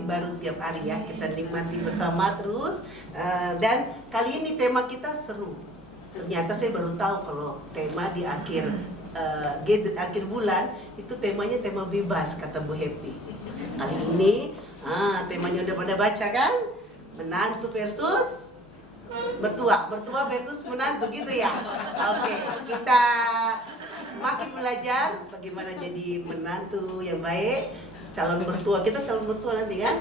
roti baru tiap hari ya. Kita nikmati bersama terus. Dan kali ini tema kita seru. Ternyata saya baru tahu kalau tema di akhir bulan itu temanya tema bebas, kata Bu Happy. Kali ini temanya udah pada baca kan? Menantu versus mertua versus menantu gitu ya. Oke, kita makin belajar bagaimana jadi menantu yang baik, calon mertua nanti kan,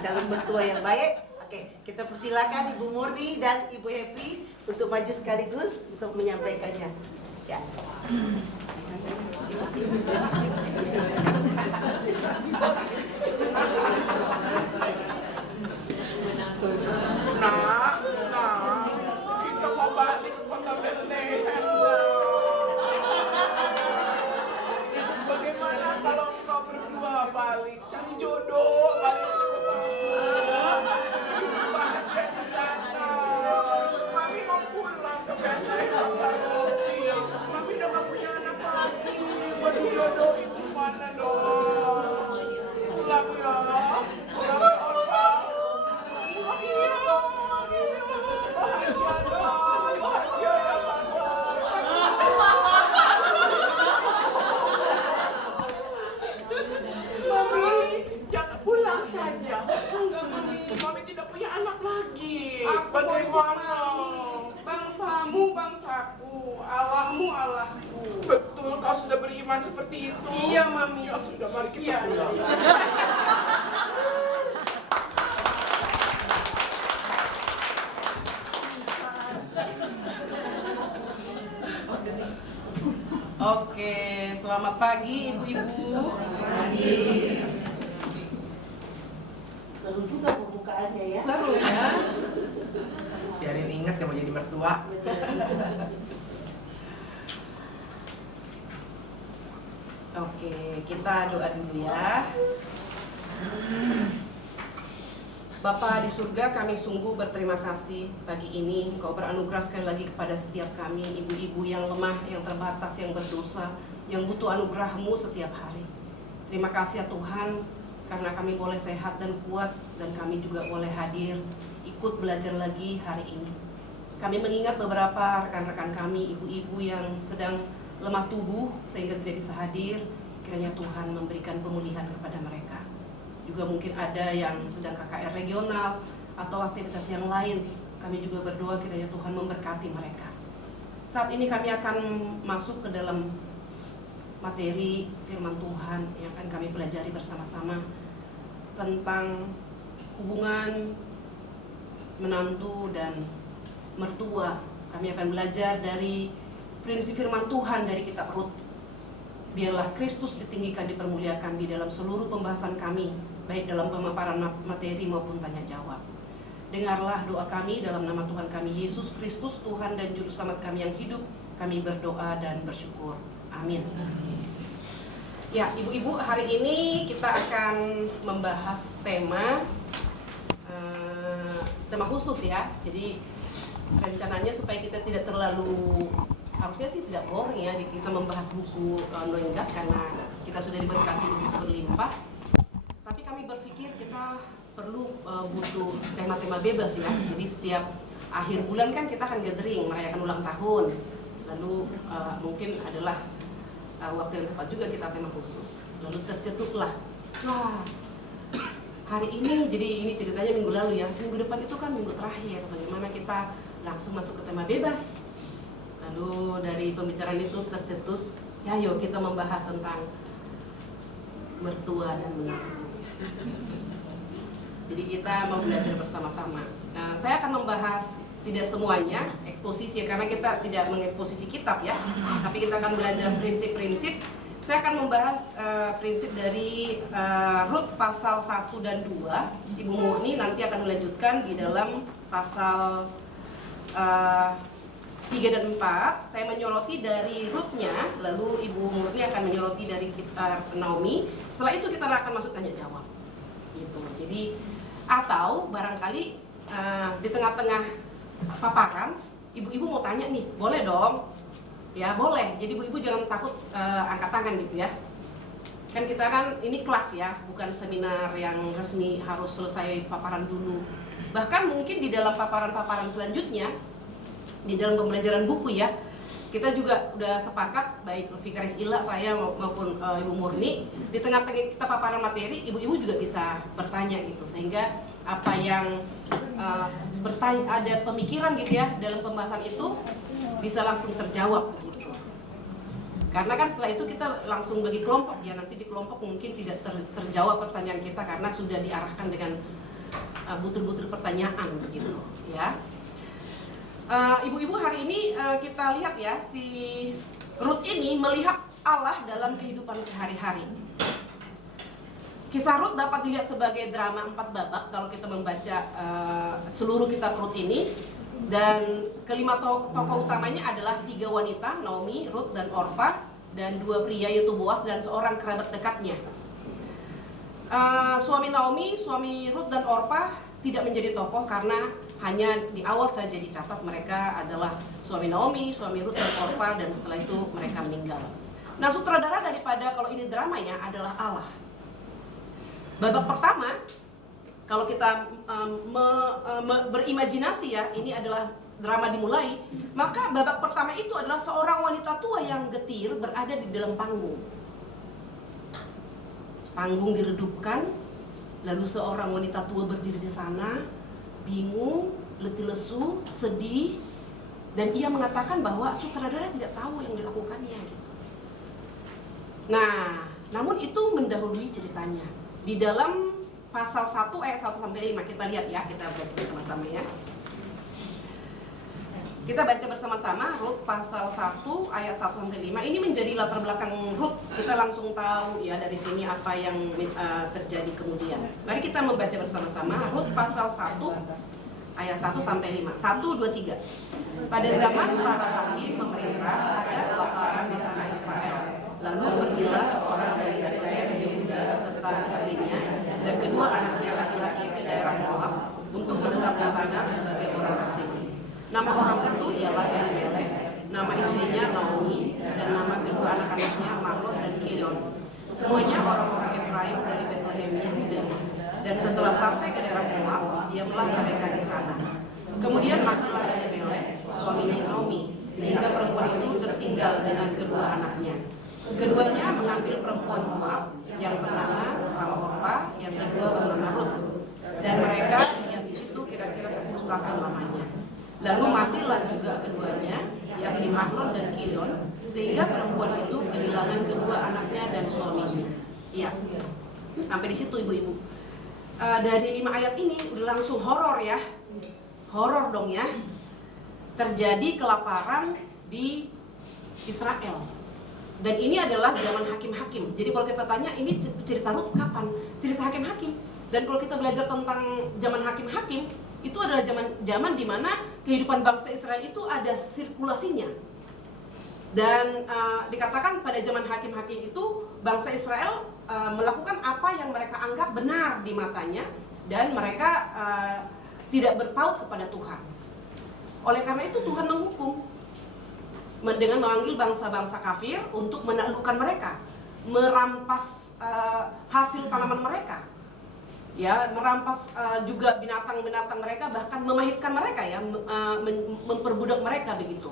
calon mertua yang baik. Oke, kita persilakan Ibu Murni dan Ibu Happy untuk maju sekaligus untuk menyampaikannya. Ya. Kita mau balik ke kota Bethlehem. Bagaimana kalau engkau berdua balik cari jodoh, balik ke bahagia di sana. Mami mau pulang ke Bethlehem. Mami udah gak punya anak lagi. Baju jodoh itu mana dong? Pulang ya. Pulang ya orang. Pulang saja. Mami tidak punya anak lagi. Bagaimana? Bangsamu bangsaku, Allahmu Allahku. Betul, kau sudah beriman seperti itu. Iya, Mami. Ya sudah, mari kita pulang. Oke, selamat pagi ibu-ibu. Pagi. Seru juga pembukaannya ya. Seru ya. Biarin ingat yang mau jadi mertua. Oke, kita doa dulu ya. Bapa di surga, kami sungguh berterima kasih pagi ini Engkau beranugerah sekali lagi kepada setiap kami, ibu-ibu yang lemah, yang terbatas, yang berdosa, yang butuh anugerah-Mu setiap hari. Terima kasih ya Tuhan, karena kami boleh sehat dan kuat, dan kami juga boleh hadir, ikut belajar lagi hari ini. Kami mengingat beberapa rekan-rekan kami, ibu-ibu yang sedang lemah tubuh sehingga tidak bisa hadir, kiranya Tuhan memberikan pemulihan kepada mereka. Juga mungkin ada yang sedang KKR regional atau aktivitas yang lain. Kami juga berdoa kiranya Tuhan memberkati mereka. Saat ini kami akan masuk ke dalam materi firman Tuhan yang akan kami pelajari bersama-sama tentang hubungan menantu dan mertua. Kami akan belajar dari prinsip firman Tuhan dari kitab Rut. Biarlah Kristus ditinggikan, dipermuliakan di dalam seluruh pembahasan kami, baik dalam pemaparan materi maupun tanya jawab. Dengarlah doa kami dalam nama Tuhan kami Yesus Kristus, Tuhan dan Juru Selamat kami yang hidup. Kami berdoa dan bersyukur. Amin. Ya, ibu-ibu, hari ini kita akan membahas tema khusus ya. Jadi rencananya supaya kita tidak terlalu, harusnya sih tidak boring ya kita membahas buku Noenggat karena kita sudah diberkati begitu berlimpah. Tapi kami berpikir kita perlu butuh tema-tema bebas ya. Jadi setiap akhir bulan kan kita akan gathering, merayakan ulang tahun. Lalu mungkin adalah waktu yang tepat juga kita tema khusus. Lalu tercetuslah, wah hari ini, jadi ini ceritanya minggu lalu ya. Minggu depan itu kan minggu terakhir, bagaimana kita langsung masuk ke tema bebas. Lalu dari pembicaraan itu tercetus, ya yuk kita membahas tentang mertua dan menantu. Jadi kita mau belajar bersama-sama. Nah, saya akan membahas tidak semuanya eksposisi karena kita tidak mengeksposisi kitab ya, tapi kita akan belajar prinsip-prinsip. Saya akan membahas prinsip dari Rut pasal 1 dan 2. Ibu Murni nanti akan melanjutkan di dalam pasal 3 dan 4. Saya menyoroti dari Rutnya, lalu Ibu Murni akan menyoroti dari kitab Naomi. Setelah itu kita akan masuk tanya jawab. Gitu. Jadi atau barangkali di tengah-tengah paparan, ibu-ibu mau tanya nih, boleh dong? Ya boleh. Jadi ibu-ibu jangan takut angkat tangan gitu ya. Kan kita kan ini kelas ya, bukan seminar yang resmi harus selesai paparan dulu. Bahkan mungkin di dalam paparan-paparan selanjutnya, di dalam pembelajaran buku ya, kita juga udah sepakat, baik Vikaris Ila, saya maupun Ibu Murni, di tengah-tengah kita paparan materi, ibu-ibu juga bisa bertanya gitu, sehingga apa yang ada pemikiran gitu ya dalam pembahasan itu bisa langsung terjawab gitu. Karena kan setelah itu kita langsung bagi kelompok ya, nanti di kelompok mungkin tidak terjawab pertanyaan kita karena sudah diarahkan dengan butir-butir pertanyaan begitu ya. Ibu-ibu, hari ini kita lihat ya, si Ruth ini melihat Allah dalam kehidupan sehari-hari. Kisah Ruth dapat dilihat sebagai drama 4 babak kalau kita membaca seluruh kitab Ruth ini. Dan kelima tokoh utamanya adalah 3 wanita, Naomi, Ruth, dan Orpa, dan 2 pria yaitu Boaz dan seorang kerabat dekatnya. Suami Naomi, suami Ruth dan Orpa tidak menjadi tokoh karena hanya di awal saja dicatat mereka adalah suami Naomi, suami Ruth dan Orpa, dan setelah itu mereka meninggal. Nah, sutradara daripada kalau ini dramanya adalah Allah. Babak pertama, kalau kita berimajinasi ya, ini adalah drama dimulai, maka babak pertama itu adalah seorang wanita tua yang getir berada di dalam panggung. Panggung diredupkan, lalu seorang wanita tua berdiri di sana, bingung, letih lesu, sedih, dan ia mengatakan bahwa sutradara tidak tahu yang dilakukannya. Nah, namun itu mendahului ceritanya. Di dalam pasal 1 ayat 1 sampai 5 kita lihat ya, kita baca bersama-sama ya. Kita baca bersama-sama Ruth pasal 1 ayat 1 sampai 5. Ini menjadi latar belakang Ruth. Kita langsung tahu ya dari sini apa yang terjadi kemudian. Mari kita membaca bersama-sama Ruth pasal 1 ayat 1 sampai 5. 1 2 3. Pada zaman para hakim memerintah ada kelaparan di tanah Israel. Lalu pergilah seorang dari Bethlehem Yehuda serta istrinya dan kedua anaknya laki-laki ke daerah Moab untuk menetap di sana sebagai orang asing. Nama orang itu ialah Elimelech, nama istrinya Naomi, dan nama kedua anak-anaknya Mahlon dan Kilion. Semuanya orang-orang Efraim dari Bethlehem Yehuda. Dan setelah sampai ke daerah Moab, diamlah mereka di sana. Kemudian matilah Elimelech, suaminya Naomi, sehingga perempuan itu tertinggal dengan kedua anaknya. Keduanya mengambil perempuan Moab yang bernama Orpa, yang kedua bernama Ruth, dan mereka tinggal di situ kira-kira 10 tahun lamanya. Lalu matilah juga keduanya, yakni Mahlon dan Kilion, sehingga perempuan itu kehilangan kedua anaknya dan suaminya. Iya, sampai di situ ibu-ibu. Dari 5 ayat ini udah langsung horor ya, horor dong ya. Terjadi kelaparan di Israel. Dan ini adalah zaman hakim-hakim. Jadi kalau kita tanya ini cerita Ruth kapan? Cerita hakim-hakim. Dan kalau kita belajar tentang zaman hakim-hakim, itu adalah zaman di mana kehidupan bangsa Israel itu ada sirkulasinya. Dan dikatakan pada zaman hakim-hakim itu bangsa Israel melakukan apa yang mereka anggap benar di matanya, dan mereka tidak berpaut kepada Tuhan. Oleh karena itu Tuhan menghukum dengan memanggil bangsa-bangsa kafir untuk menaklukkan mereka, merampas hasil tanaman mereka, ya, merampas juga binatang-binatang mereka, bahkan memahitkan mereka ya, memperbudak mereka begitu.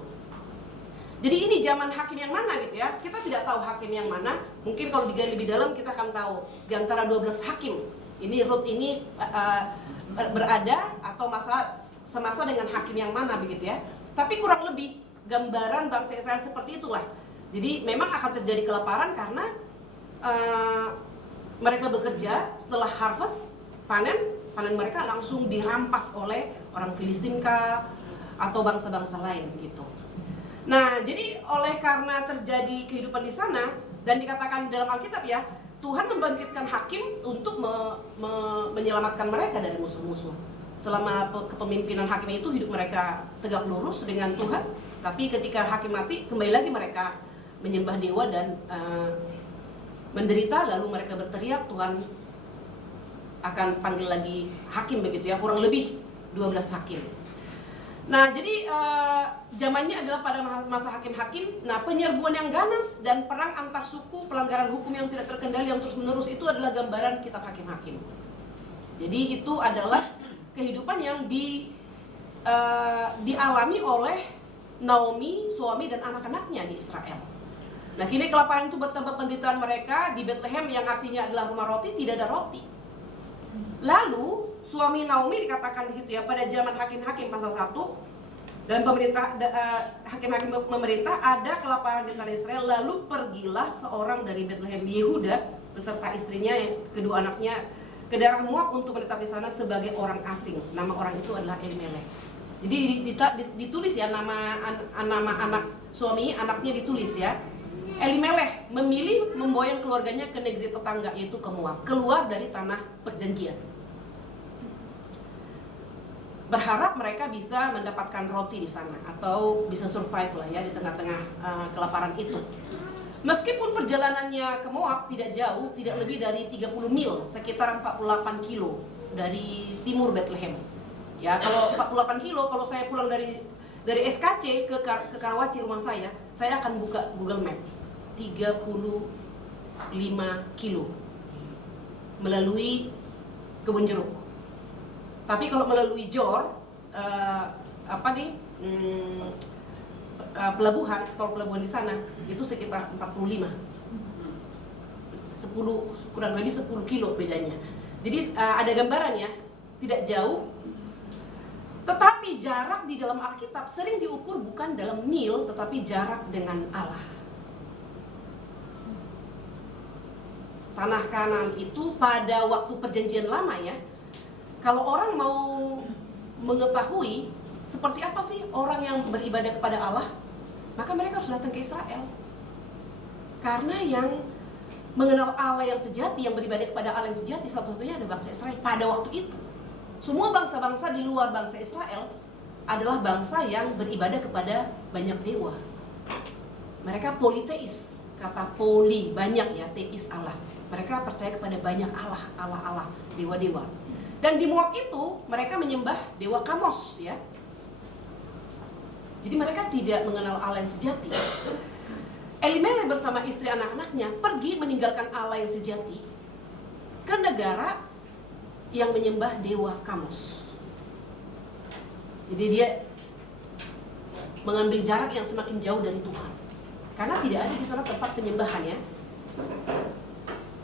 Jadi ini zaman hakim yang mana gitu ya? Kita tidak tahu hakim yang mana. Mungkin kalau digali lebih dalam kita akan tahu di antara 12 hakim. Ini Ruth ini berada atau semasa dengan hakim yang mana begitu ya? Tapi kurang lebih gambaran bangsa Israel seperti itulah. Jadi memang akan terjadi kelaparan karena mereka bekerja setelah harvest, panen mereka langsung dirampas oleh orang Filistin kah atau bangsa-bangsa lain gitu. Nah, jadi oleh karena terjadi kehidupan di sana dan dikatakan dalam Alkitab ya, Tuhan membangkitkan hakim untuk menyelamatkan mereka dari musuh-musuh. Selama kepemimpinan hakim itu hidup mereka tegak lurus dengan Tuhan. Tapi ketika hakim mati, kembali lagi mereka menyembah dewa dan menderita, lalu mereka berteriak, Tuhan akan panggil lagi hakim begitu ya, kurang lebih 12 hakim. Nah, jadi zamannya adalah pada masa hakim-hakim. Nah, penyerbuan yang ganas dan perang antar suku, pelanggaran hukum yang tidak terkendali yang terus-menerus itu adalah gambaran kitab hakim-hakim. Jadi itu adalah kehidupan yang dialami oleh Naomi, suami dan anak-anaknya di Israel. Nah, kini kelaparan itu bertambah, penderitaan mereka di Bethlehem yang artinya adalah rumah roti, tidak ada roti. Lalu suami Naomi dikatakan di situ ya, pada zaman hakim-hakim pasal 1 dan pemerintah hakim-hakim memerintah, ada kelaparan di tanah Israel. Lalu pergilah seorang dari Bethlehem Yehuda beserta istrinya, kedua anaknya ke daerah Moab untuk menetap di sana sebagai orang asing. Nama orang itu adalah Elimelek. Jadi ditulis ya nama anak suami, anaknya ditulis ya. Elimelek memilih memboyong keluarganya ke negeri tetangga, yaitu ke Moab, keluar dari tanah perjanjian. Berharap mereka bisa mendapatkan roti di sana atau bisa survive lah ya di tengah-tengah kelaparan itu. Meskipun perjalanannya ke Moab tidak jauh, tidak lebih dari 30 mil, sekitar 48 kilo dari timur Bethlehem. Ya, kalau 48 kilo, kalau saya pulang dari SKC ke Karawaci rumah saya akan buka Google Map. 35 kilo melalui kebun jeruk. Tapi kalau melalui Jor, pelabuhan, tol pelabuhan di sana itu sekitar 45. 10 kurang lebih 10 kilo bedanya. Jadi ada gambaran ya, tidak jauh. Tetapi jarak di dalam Alkitab sering diukur bukan dalam mil, tetapi jarak dengan Allah. Tanah Kanaan itu pada waktu perjanjian lama ya, kalau orang mau mengetahui seperti apa sih orang yang beribadah kepada Allah, maka mereka harus datang ke Israel. Karena yang mengenal Allah yang sejati, yang beribadah kepada Allah yang sejati, satu-satunya ada bangsa Israel pada waktu itu. Semua bangsa-bangsa di luar bangsa Israel adalah bangsa yang beribadah kepada banyak dewa. Mereka politeis, kata poli, banyak ya, teis Allah. Mereka percaya kepada banyak Allah, dewa-dewa. Dan di Moab itu mereka menyembah dewa Kamos ya. Jadi mereka tidak mengenal Allah yang sejati. Elimelek bersama istri anak-anaknya pergi meninggalkan Allah yang sejati ke negara yang menyembah dewa Kamos. Jadi dia mengambil jarak yang semakin jauh dari Tuhan, karena tidak ada di sana tempat penyembahan ya.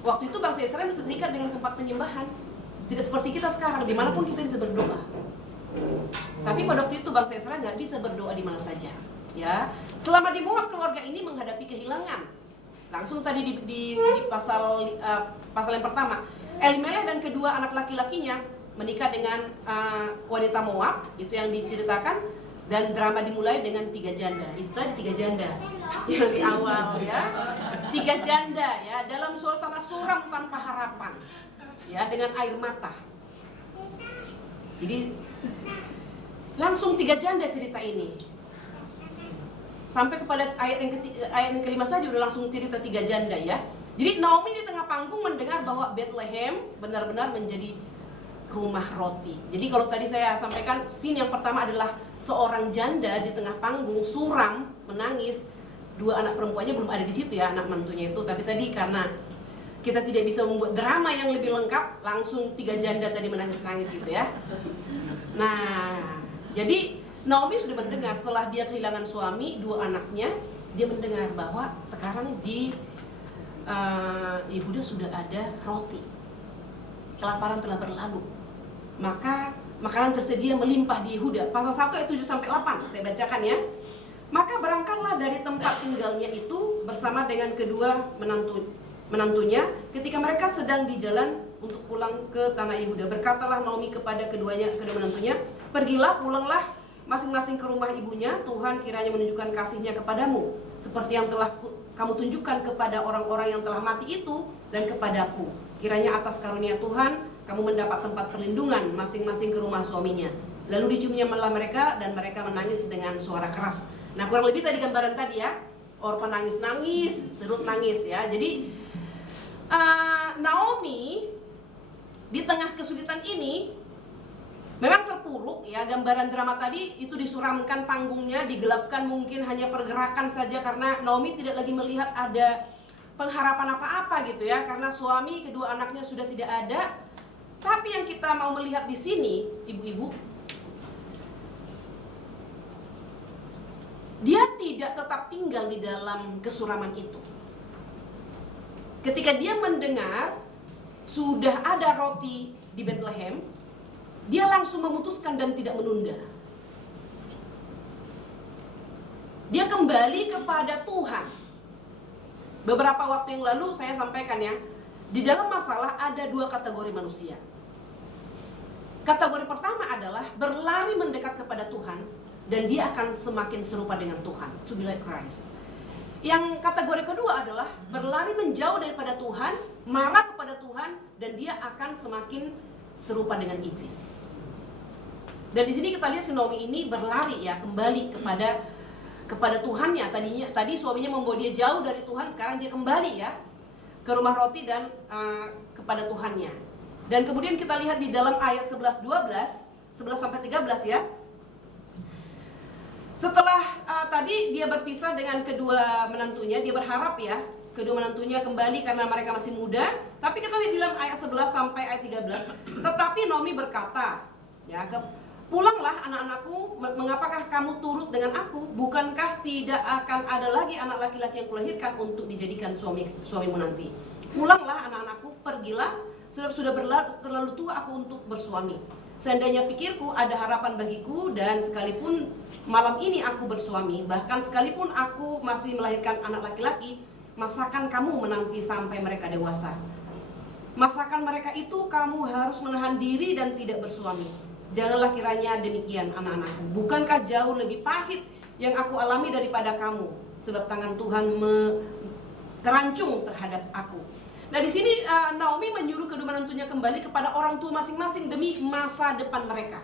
Waktu itu bangsa Israel bisa terikat dengan tempat penyembahan. Tidak seperti kita sekarang, dimanapun kita bisa berdoa. Tapi pada waktu itu bangsa Israel nggak bisa berdoa di mana saja. Ya, selama di Moab keluarga ini menghadapi kehilangan. Langsung tadi di pasal yang pertama, Elimelek dan kedua anak laki-lakinya menikah dengan wanita Moab, itu yang diceritakan, dan drama dimulai dengan 3 janda. Itu tadi 3 janda yang di awal ya. 3 janda ya, dalam suasana suram tanpa harapan. Ya, dengan air mata. Jadi langsung 3 janda cerita ini. Sampai kepada ayat yang kelima saja udah langsung cerita 3 janda ya. Jadi Naomi di tengah panggung mendengar bahwa Bethlehem benar-benar menjadi rumah roti. Jadi kalau tadi saya sampaikan, scene yang pertama adalah seorang janda di tengah panggung suram menangis. 2 anak perempuannya belum ada di situ ya, anak mantunya itu. Tapi tadi karena kita tidak bisa membuat drama yang lebih lengkap, langsung 3 janda tadi menangis-nangis gitu ya. Nah, jadi Naomi sudah mendengar setelah dia kehilangan suami, 2 anaknya, dia mendengar bahwa sekarang di Yehuda sudah ada roti. Kelaparan telah berlalu. Maka makanan tersedia melimpah di Yehuda. Pasal 1 ayat 7-8 saya bacakan ya. Maka berangkatlah dari tempat tinggalnya itu bersama dengan kedua menantunya ketika mereka sedang di jalan untuk pulang ke tanah Yehuda. Berkatalah Naomi kepada kedua menantunya, "Pergilah, pulanglah masing-masing ke rumah ibunya. Tuhan kiranya menunjukkan kasih-Nya kepadamu seperti yang telah kamu tunjukkan kepada orang-orang yang telah mati itu dan kepadaku. Kiranya atas karunia Tuhan kamu mendapat tempat perlindungan masing-masing ke rumah suaminya." Lalu diciumnya malah mereka dan mereka menangis dengan suara keras. Nah, kurang lebih tadi gambaran tadi ya. Orpa nangis-nangis, Serut nangis ya. Jadi Naomi di tengah kesulitan ini Memang terpuruk ya, gambaran drama tadi itu disuramkan panggungnya, digelapkan mungkin hanya pergerakan saja karena Naomi tidak lagi melihat ada pengharapan apa-apa gitu ya, karena suami, kedua anaknya sudah tidak ada. Tapi yang kita mau melihat di sini, ibu-ibu, dia tidak tetap tinggal di dalam kesuraman itu. Ketika dia mendengar sudah ada roti di Bethlehem, dia langsung memutuskan dan tidak menunda. Dia kembali kepada Tuhan. Beberapa waktu yang lalu saya sampaikan ya, di dalam masalah ada 2 kategori manusia. Kategori pertama adalah berlari mendekat kepada Tuhan dan dia akan semakin serupa dengan Tuhan, to be like Christ. Yang kategori kedua adalah berlari menjauh daripada Tuhan, marah kepada Tuhan, dan dia akan semakin serupa dengan iblis. Dan di sini kita lihat si Naomi ini berlari ya, kembali kepada Tuhannya. Tadi suaminya membawa dia jauh dari Tuhan, sekarang dia kembali ya ke rumah roti dan kepada Tuhannya. Dan kemudian kita lihat di dalam ayat 11 sampai 13 ya. Setelah tadi dia berpisah dengan kedua menantunya, dia berharap ya kedua menantunya kembali karena mereka masih muda. Tapi kita lihat di dalam ayat 11 sampai ayat 13, tetapi Naomi berkata, ya, pulanglah anak-anakku, mengapakah kamu turut dengan aku? Bukankah tidak akan ada lagi anak laki-laki yang kulahirkan untuk dijadikan suamimu nanti? Pulanglah anak-anakku, pergilah, sebab sudah terlalu tua aku untuk bersuami. Seandainya pikirku ada harapan bagiku, dan sekalipun malam ini aku bersuami, bahkan sekalipun aku masih melahirkan anak laki-laki, masakan kamu menanti sampai mereka dewasa? Masakan mereka itu kamu harus menahan diri dan tidak bersuami. Janganlah kiranya demikian anak-anakku. Bukankah jauh lebih pahit yang aku alami daripada kamu? Sebab tangan Tuhan terancung terhadap aku. Nah di sini Naomi menyuruh kedua menantunya kembali kepada orang tua masing-masing demi masa depan mereka.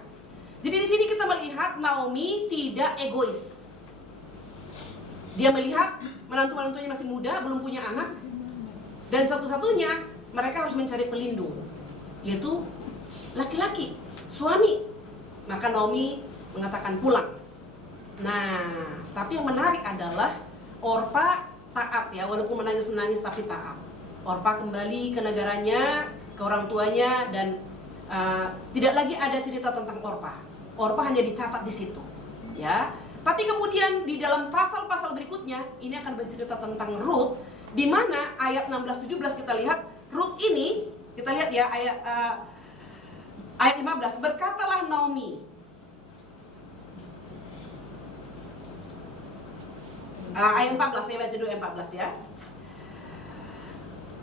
Jadi di sini kita melihat Naomi tidak egois. Dia melihat menantu-menantunya masih muda, belum punya anak, dan satu-satunya mereka harus mencari pelindung, yaitu laki-laki, suami. Maka Naomi mengatakan pulang. Nah, tapi yang menarik adalah Orpa taat ya, walaupun menangis-nangis tapi taat. Orpa kembali ke negaranya, ke orang tuanya, dan tidak lagi ada cerita tentang Orpa. Orpa hanya dicatat di situ, ya. Tapi kemudian di dalam pasal-pasal berikutnya ini akan bercerita tentang Ruth, di mana ayat 16-17 kita lihat Ruth ini, kita lihat ya ayat 15, berkatalah Naomi. Ayat 14, saya baca dulu ayat 14 ya.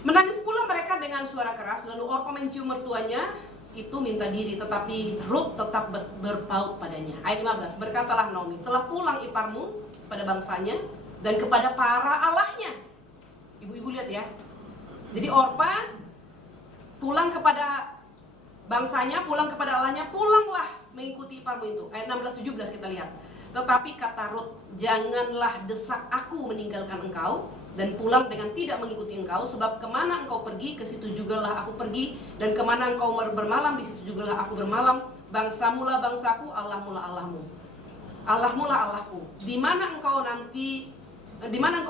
Menangis pula mereka dengan suara keras, lalu Orpa mencium mertuanya, itu minta diri, tetapi Ruth tetap berpaut padanya. Ayat 15, berkatalah Naomi, telah pulang iparmu pada bangsanya dan kepada para allahnya. Ibu-ibu lihat ya. Jadi Orpa pulang kepada bangsanya, pulang kepada allahnya, pulanglah mengikuti iparmu itu. Ayat 16-17 kita lihat. Tetapi kata Ruth, janganlah desak aku meninggalkan engkau dan pulang dengan tidak mengikuti engkau, sebab kemana engkau pergi, ke situ jugalah aku pergi, dan kemana engkau bermalam, di situ jugalah aku bermalam. Bangsamu lah bangsaku, Allahmu lah Allahmu, Allahmu lah Allahku. Di mana engkau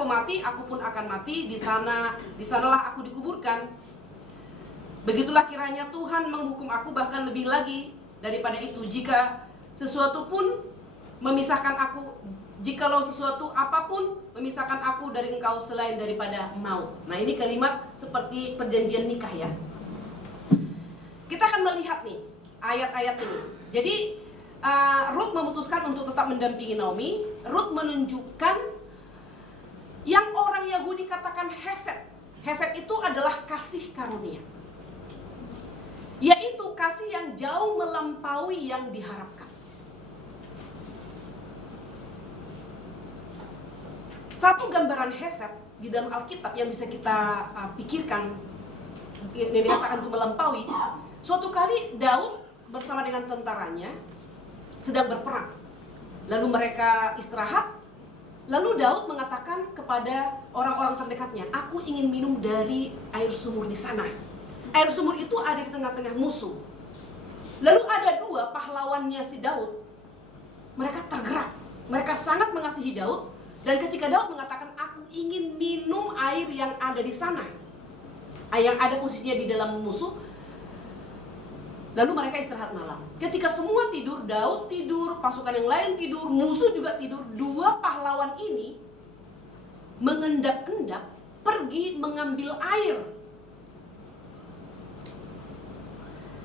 mati, aku pun akan mati. Disanalah aku dikuburkan. Begitulah kiranya Tuhan menghukum aku, bahkan lebih lagi daripada itu, jika sesuatu pun memisahkan aku, jikalau sesuatu apapun memisahkan aku dari engkau selain daripada maut. Nah ini kalimat seperti perjanjian nikah ya. Kita akan melihat nih ayat-ayat ini. Jadi Ruth memutuskan untuk tetap mendampingi Naomi. Ruth menunjukkan yang orang Yahudi katakan hesed. Hesed itu adalah kasih karunia, yaitu kasih yang jauh melampaui yang diharapkan. Satu gambaran hesed di dalam Alkitab yang bisa kita pikirkan, yang dikatakan untuk melampaui. Suatu kali Daud bersama dengan tentaranya sedang berperang. Lalu mereka istirahat. Lalu Daud mengatakan kepada orang-orang terdekatnya, aku ingin minum dari air sumur di sana. Air sumur itu ada di tengah-tengah musuh. Lalu ada dua pahlawannya si Daud. Mereka tergerak, mereka sangat mengasihi Daud. Dan ketika Daud mengatakan, aku ingin minum air yang ada di sana, yang ada posisinya di dalam musuh. Lalu mereka istirahat malam. Ketika semua tidur, Daud tidur, pasukan yang lain tidur, musuh juga tidur. Dua pahlawan ini mengendap-endap pergi mengambil air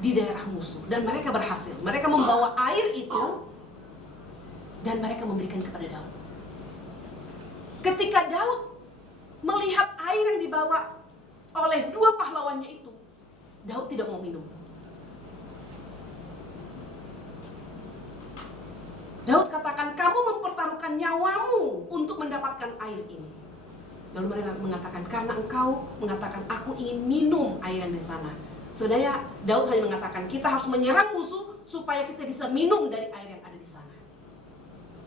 di daerah musuh. Dan mereka berhasil. Mereka membawa air itu dan mereka memberikan kepada Daud. Ketika Daud melihat air yang dibawa oleh dua pahlawannya itu, Daud tidak mau minum. Daud katakan, kamu mempertaruhkan nyawamu untuk mendapatkan air ini. Lalu mereka mengatakan, karena engkau mengatakan, aku ingin minum air yang di sana. Sebenarnya Daud hanya mengatakan, kita harus menyerang musuh supaya kita bisa minum dari air yang ada di sana.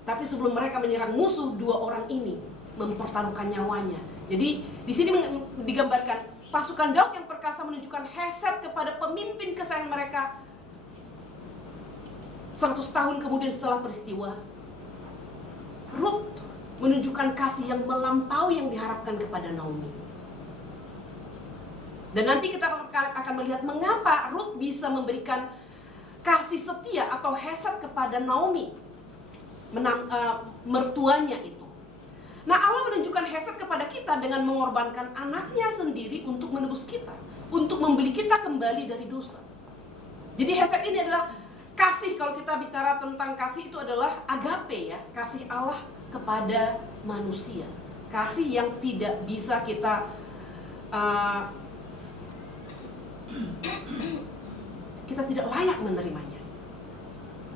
Tapi sebelum mereka menyerang musuh, dua orang ini mempertaruhkan nyawanya. Jadi di sini digambarkan pasukan Daud yang perkasa menunjukkan hasad kepada pemimpin kesayangan mereka. 100 tahun kemudian setelah peristiwa, Rut menunjukkan kasih yang melampaui yang diharapkan kepada Naomi. Dan nanti kita akan melihat mengapa Rut bisa memberikan kasih setia atau hasad kepada Naomi, mertuanya itu. Nah, Allah menunjukkan hasad kepada kita dengan mengorbankan anaknya sendiri untuk menebus kita, untuk membeli kita kembali dari dosa. Jadi hasad ini adalah kasih. Kalau kita bicara tentang kasih, itu adalah agape, ya, kasih Allah kepada manusia. Kasih yang tidak bisa kita kita tidak layak menerimanya.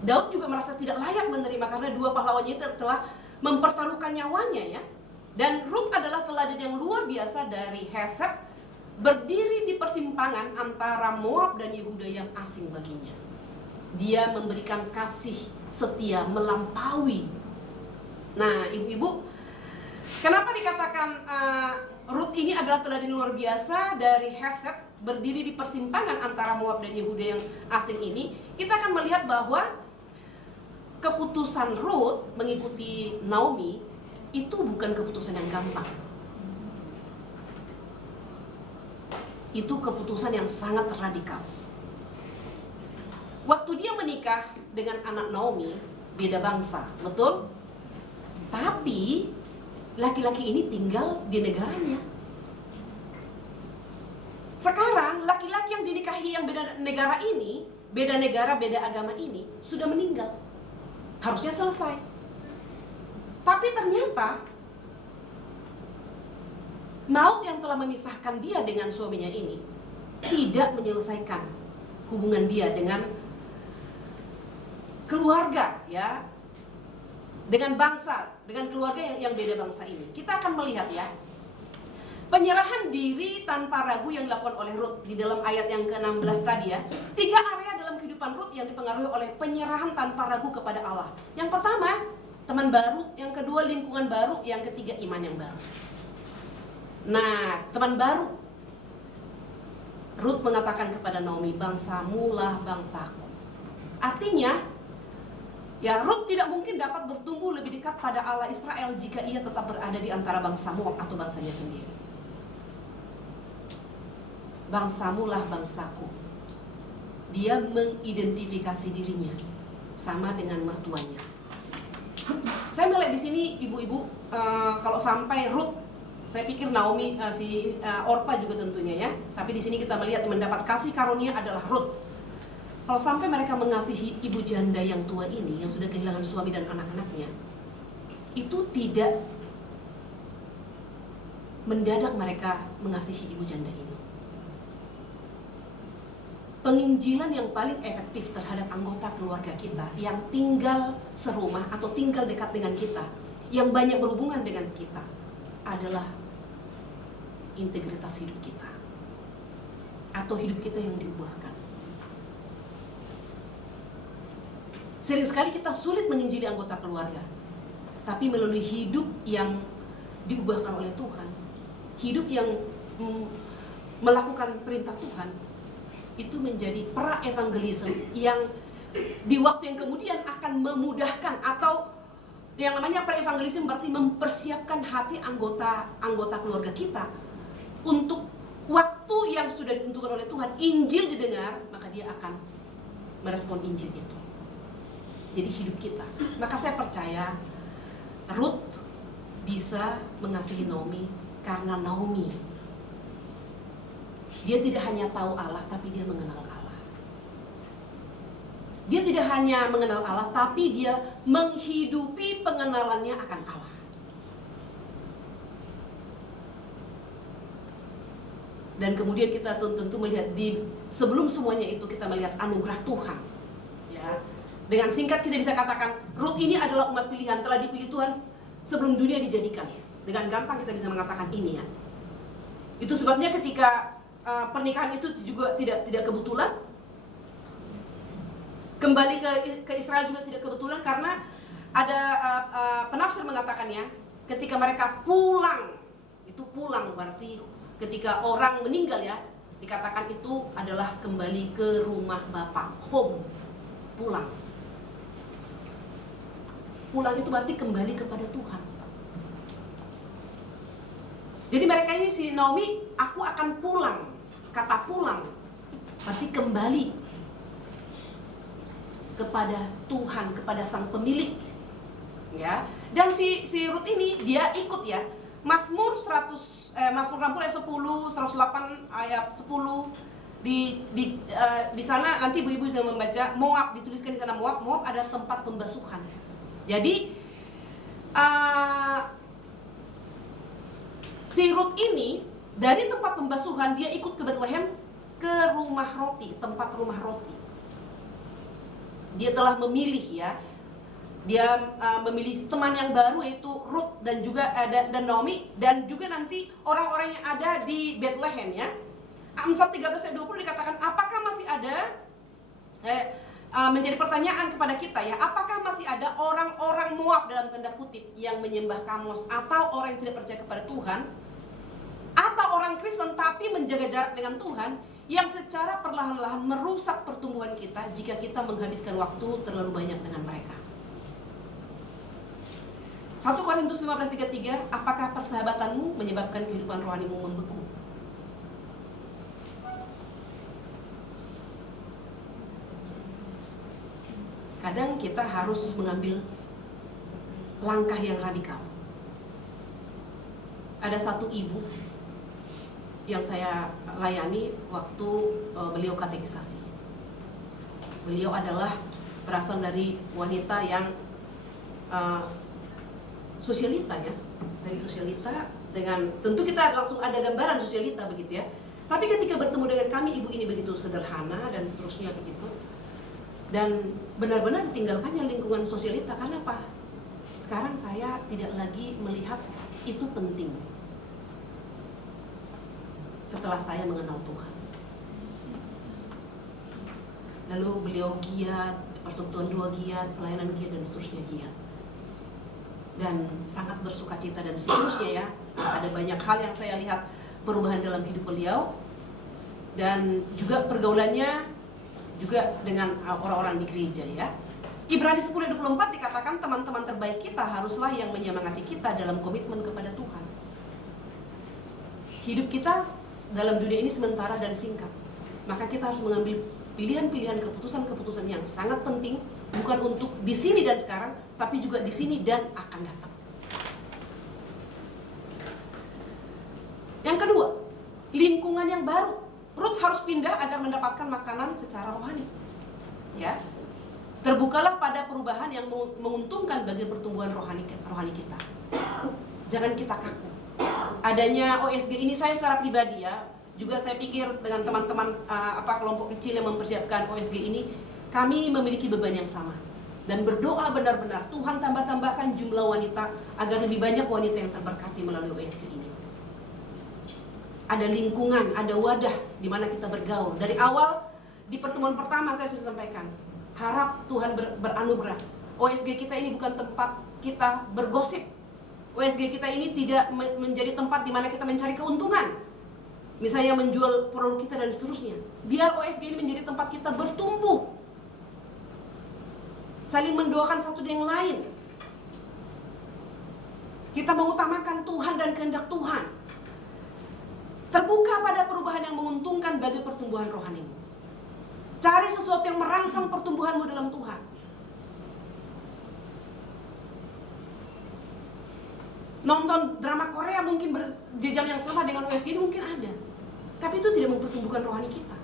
Daud juga merasa tidak layak menerima karena dua pahlawannya itu telah mempertaruhkan nyawanya, ya. Dan Rut adalah teladan yang luar biasa dari hasad, berdiri di persimpangan antara Moab dan Yehuda yang asing baginya. Dia memberikan kasih setia melampaui. Nah, ibu-ibu, kenapa dikatakan Rut ini adalah teladan luar biasa dari hasad, berdiri di persimpangan antara Moab dan Yehuda yang asing ini? Kita akan melihat bahwa keputusan Rut mengikuti Naomi itu bukan keputusan yang gampang. Itu keputusan yang sangat radikal. Waktu dia menikah dengan anak Naomi, beda bangsa, betul? Tapi laki-laki ini tinggal di negaranya. Sekarang laki-laki yang dinikahi yang beda negara ini, beda negara, beda agama ini, sudah meninggal. Harusnya selesai. Tapi ternyata maut yang telah memisahkan dia dengan suaminya ini tidak menyelesaikan hubungan dia dengan keluarga, ya, dengan bangsa, dengan keluarga yang beda bangsa ini. Kita akan melihat, ya, penyerahan diri tanpa ragu yang dilakukan oleh Rut di dalam ayat yang ke-16 tadi, ya. 3 area dalam kehidupan Rut yang dipengaruhi oleh penyerahan tanpa ragu kepada Allah. Yang pertama, teman baru. Yang kedua, lingkungan baru. Yang ketiga, iman yang baru. Nah, teman baru. Rut mengatakan kepada Naomi, bangsamu lah bangsaku. Artinya, ya, Rut tidak mungkin dapat bertumbuh lebih dekat pada Allah Israel jika ia tetap berada di antara bangsa Moab atau bangsanya sendiri. Bangsamu lah bangsaku. Dia mengidentifikasi dirinya sama dengan mertuanya. Saya melihat di sini, ibu-ibu, kalau sampai Rut, saya pikir Naomi, Orpa juga tentunya, ya. Tapi di sini kita melihat mendapat kasih karunia adalah Rut. Kalau sampai mereka mengasihi ibu janda yang tua ini, yang sudah kehilangan suami dan anak-anaknya, itu tidak mendadak mereka mengasihi ibu janda ini. Penginjilan yang paling efektif terhadap anggota keluarga kita yang tinggal serumah atau tinggal dekat dengan kita, yang banyak berhubungan dengan kita, adalah integritas hidup kita atau hidup kita yang diubahkan. Sering sekali kita sulit menginjili anggota keluarga, tapi melalui hidup yang diubahkan oleh Tuhan, hidup yang melakukan perintah Tuhan, itu menjadi pra-evangelism yang di waktu yang kemudian akan memudahkan, atau yang namanya pra-evangelism berarti mempersiapkan hati anggota keluarga kita untuk waktu yang sudah ditentukan oleh Tuhan, Injil didengar, maka dia akan merespon Injil itu. Jadi hidup kita. Maka saya percaya Ruth bisa mengasihi Naomi karena Naomi, dia tidak hanya tahu Allah, tapi dia mengenal Allah. Dia tidak hanya mengenal Allah, tapi dia menghidupi pengenalannya akan Allah. Dan kemudian kita tentu melihat sebelum semuanya itu kita melihat anugerah Tuhan. Ya. Dengan singkat kita bisa katakan Ruth ini adalah umat pilihan, telah dipilih Tuhan sebelum dunia dijadikan. Dengan gampang kita bisa mengatakan ini ya. Itu sebabnya ketika pernikahan itu juga tidak kebetulan. Kembali ke Israel juga tidak kebetulan, karena ada penafsir mengatakannya ketika mereka pulang, itu pulang berarti ketika orang meninggal ya, dikatakan itu adalah kembali ke rumah Bapak, home, pulang. Pulang itu berarti kembali kepada Tuhan. Jadi mereka ini, si Naomi, aku akan pulang. Kata pulang berarti kembali kepada Tuhan, kepada Sang Pemilik, ya. Dan si Ruth ini dia ikut ya. Mazmur 60 ayat 10, 108 ayat 10 di sana nanti ibu-ibu bisa membaca. Moab dituliskan di sana, Moab ada tempat pembasuhan. Jadi si Ruth ini dari tempat pembasuhan dia ikut ke Bethlehem, ke rumah roti, tempat rumah roti. Dia telah memilih ya, dia memilih teman yang baru yaitu Ruth dan juga dan Naomi, dan juga nanti orang-orang yang ada di Bethlehem ya. Amsal 13 ayat 20 dikatakan, apakah masih ada menjadi pertanyaan kepada kita ya, apakah masih ada orang-orang Moab dalam tanda kutip yang menyembah Kamos, atau orang yang tidak percaya kepada Tuhan, atau orang Kristen tapi menjaga jarak dengan Tuhan, yang secara perlahan-lahan merusak pertumbuhan kita jika kita menghabiskan waktu terlalu banyak dengan mereka. 1 Korintus 15:33, apakah persahabatanmu menyebabkan kehidupan rohanimu membeku? Kadang kita harus mengambil langkah yang radikal. Ada satu ibu yang saya layani waktu beliau katekisasi. Beliau adalah berasal dari wanita yang sosialita ya, dari sosialita, dengan tentu kita langsung ada gambaran sosialita begitu ya. Tapi ketika bertemu dengan kami, ibu ini begitu sederhana dan seterusnya begitu. Dan benar-benar ditinggalkannya lingkungan sosialita. Karena apa? Sekarang saya tidak lagi melihat itu penting. Setelah saya mengenal Tuhan, lalu beliau giat, persekutuan 2 giat, pelayanan giat, dan seterusnya giat, dan sangat bersukacita dan seterusnya ya. Ada banyak hal yang saya lihat perubahan dalam hidup beliau, dan juga pergaulannya juga dengan orang-orang di gereja ya. Ibrani 10:24 dikatakan teman-teman terbaik kita haruslah yang menyemangati kita dalam komitmen kepada Tuhan. Hidup kita dalam dunia ini sementara dan singkat. Maka kita harus mengambil pilihan-pilihan, keputusan-keputusan yang sangat penting, bukan untuk di sini dan sekarang, tapi juga di sini dan akan datang. Yang kedua, lingkungan yang baru. Ruth harus pindah agar mendapatkan makanan secara rohani. Ya. Terbukalah pada perubahan yang menguntungkan bagi pertumbuhan rohani kita. Jangan kita kaku. Adanya OSG ini, saya secara pribadi ya, juga saya pikir dengan teman-teman kelompok kecil yang mempersiapkan OSG ini, kami memiliki beban yang sama. Dan berdoa benar-benar Tuhan tambah-tambahkan jumlah wanita agar lebih banyak wanita yang terberkati melalui OSG ini. Ada lingkungan, ada wadah di mana kita bergaul. Dari awal di pertemuan pertama saya sudah sampaikan, harap Tuhan beranugerah. OSG kita ini bukan tempat kita bergosip. OSG kita ini tidak menjadi tempat di mana kita mencari keuntungan. misalnya menjual produk kita dan seterusnya. Biar OSG ini menjadi tempat kita bertumbuh, saling mendoakan satu dengan yang lain. Kita mengutamakan Tuhan dan kehendak Tuhan, terbuka pada perubahan yang menguntungkan bagi pertumbuhan rohani. Cari sesuatu yang merangsang pertumbuhanmu dalam Tuhan. Nonton drama Korea mungkin berjejak yang sama dengan OSG mungkin ada, tapi itu tidak mempertumbuhkan rohani kita.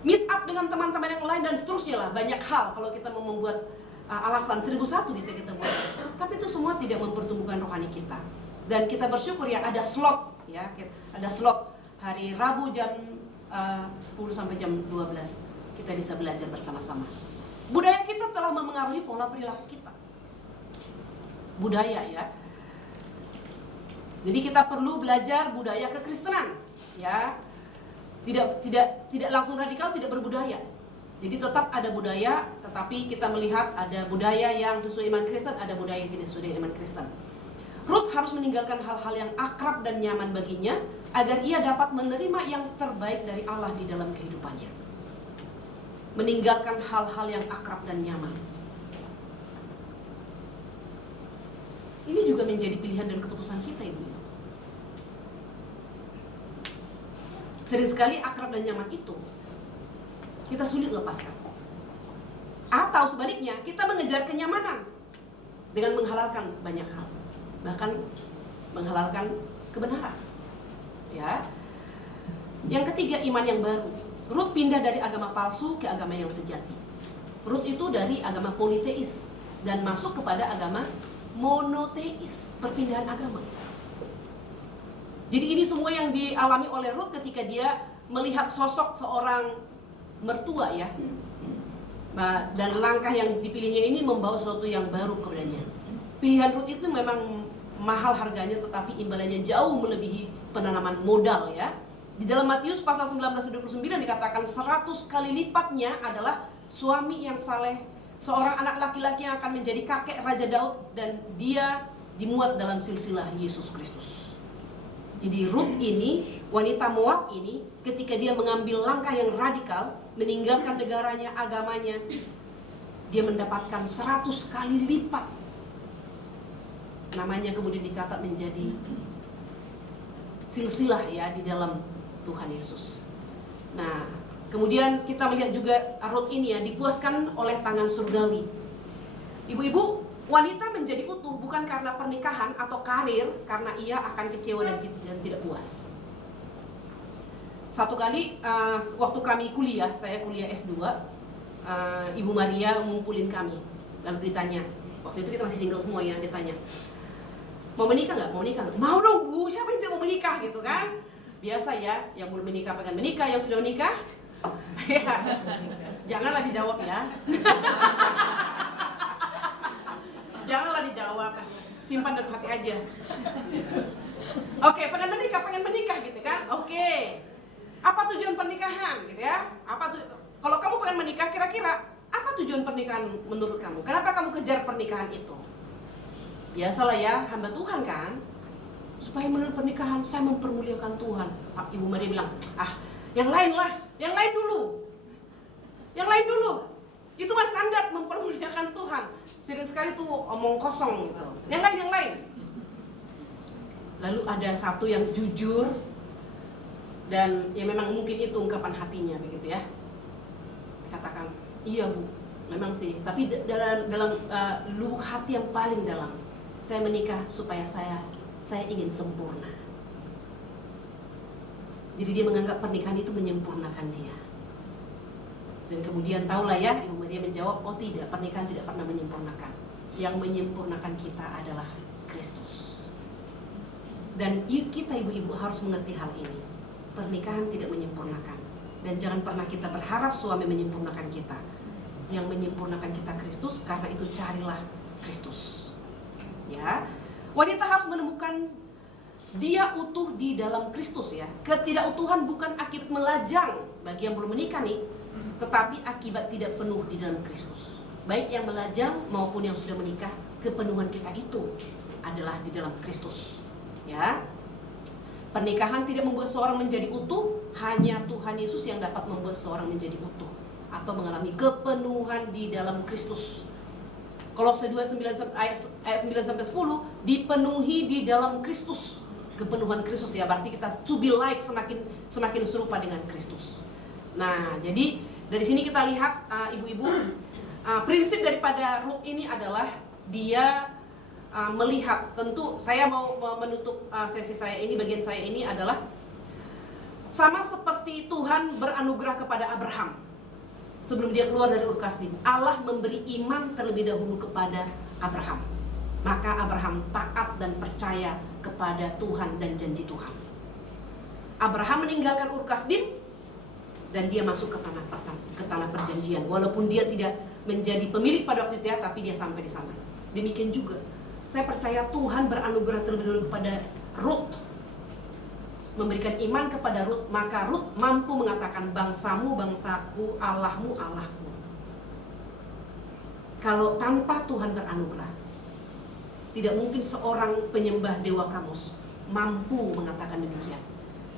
Meet up dengan teman-teman yang lain dan seterusnya lah, banyak hal. Kalau kita mau membuat alasan 1001 bisa kita buat, tapi itu semua tidak mempertumbuhkan rohani kita. Dan kita bersyukur ya ada slot ya, ada slot hari Rabu jam 10 sampai jam 12 kita bisa belajar bersama-sama. Budaya kita telah memengaruhi pola perilaku kita. Budaya ya. Jadi kita perlu belajar budaya kekristenan ya. Tidak langsung radikal, tidak berbudaya. Jadi tetap ada budaya, tetapi kita melihat ada budaya yang sesuai iman Kristen, ada budaya yang tidak sesuai iman Kristen. Ruth harus meninggalkan hal-hal yang akrab dan nyaman baginya agar ia dapat menerima yang terbaik dari Allah di dalam kehidupannya. Meninggalkan hal-hal yang akrab dan nyaman. Ini juga menjadi pilihan dan keputusan kita, Ibu. Sering sekali akrab dan nyaman itu kita sulit lepaskan. Atau sebaliknya, kita mengejar kenyamanan dengan menghalalkan banyak hal, bahkan menghalalkan kebenaran. Ya. Yang ketiga, iman yang baru. Ruth pindah dari agama palsu ke agama yang sejati. Ruth itu dari agama politeis dan masuk kepada agama monoteis, perpindahan agama. Jadi ini semua yang dialami oleh Ruth ketika dia melihat sosok seorang mertua ya. Dan langkah yang dipilihnya ini membawa sesuatu yang baru kepadanya. Pilihan Ruth itu memang mahal harganya, tetapi imbalannya jauh melebihi penanaman modal ya. Di dalam Matius pasal 19:29 dikatakan 100 kali lipatnya adalah suami yang saleh, seorang anak laki-laki yang akan menjadi kakek Raja Daud, dan dia dimuat dalam silsilah Yesus Kristus. Jadi Ruth ini, wanita Moab ini, ketika dia mengambil langkah yang radikal, meninggalkan negaranya, agamanya, dia mendapatkan 100 kali lipat. Namanya kemudian dicatat menjadi silsilah ya di dalam Tuhan Yesus. Nah, kemudian kita melihat juga Ruth ini ya dipuaskan oleh tangan surgawi. Ibu-ibu, wanita menjadi utuh bukan karena pernikahan atau karir, karena ia akan kecewa dan tidak puas. Satu kali waktu kami kuliah, saya kuliah S2, Ibu Maria ngumpulin kami. Lalu ditanya, waktu itu kita masih single semua ya, ditanya, mau menikah nggak? Mau menikah nggak? Mau dong Bu, siapa yang tidak mau menikah gitu kan? Biasa ya, yang belum menikah pengen menikah, yang sudah menikah, ya, janganlah dijawab ya. Janganlah dijawab, simpan dalam hati aja. Oke, pengen menikah gitu kan? Oke. Apa tujuan pernikahan gitu ya? Kalau kamu pengen menikah, kira-kira apa tujuan pernikahan menurut kamu? Kenapa kamu kejar pernikahan itu? Biasalah ya, hamba Tuhan kan. Supaya menurut pernikahan saya mempermuliakan Tuhan. Ibu Maria bilang, yang lain lah, yang lain dulu. Yang lain dulu. Itu mah standar mempermuliakan Tuhan. Sering sekali tuh omong kosong gitu. Yang lain. Lalu ada satu yang jujur dan ya memang mungkin itu ungkapan hatinya begitu ya. Dikatakan, iya Bu, memang sih. Tapi dalam lubuk hati yang paling dalam, saya menikah supaya saya ingin sempurna. Jadi dia menganggap pernikahan itu menyempurnakan dia. Dan kemudian tahulah ya, Ibu Maria menjawab, oh tidak, pernikahan tidak pernah menyempurnakan. Yang menyempurnakan kita adalah Kristus. Dan kita ibu-ibu harus mengerti hal ini. Pernikahan tidak menyempurnakan. Dan jangan pernah kita berharap suami menyempurnakan kita. Yang menyempurnakan kita Kristus, karena itu carilah Kristus. Ya, wanita harus menemukan dia utuh di dalam Kristus ya. Ketidakutuhan bukan akibat melajang bagi yang belum menikah nih, tetapi akibat tidak penuh di dalam Kristus. Baik yang melajang maupun yang sudah menikah, kepenuhan kita itu adalah di dalam Kristus. Ya. Pernikahan tidak membuat seorang menjadi utuh, hanya Tuhan Yesus yang dapat membuat seorang menjadi utuh atau mengalami kepenuhan di dalam Kristus. Kolose 2 ayat 9 sampai 10, dipenuhi di dalam Kristus. Kepenuhan Kristus ya, berarti kita to be like, semakin serupa dengan Kristus. Nah, jadi dari sini kita lihat ibu-ibu, prinsip daripada Rut ini adalah dia melihat, tentu saya mau menutup sesi saya ini, bagian saya ini adalah sama seperti Tuhan beranugerah kepada Abraham sebelum dia keluar dari Ur Kasdim. Allah memberi iman terlebih dahulu kepada Abraham, maka Abraham taat dan percaya kepada Tuhan dan janji Tuhan. Abraham meninggalkan Ur Kasdim dan dia masuk ke tanah perjanjian, walaupun dia tidak menjadi pemilik pada waktu itu ya, tapi dia sampai di sana. Demikian juga saya percaya Tuhan beranugerah terlebih dahulu kepada Rut, memberikan iman kepada Rut, maka Rut mampu mengatakan, bangsamu bangsaku, Allahmu Allahku. Kalau tanpa Tuhan beranugerah, tidak mungkin seorang penyembah dewa Kamus mampu mengatakan demikian.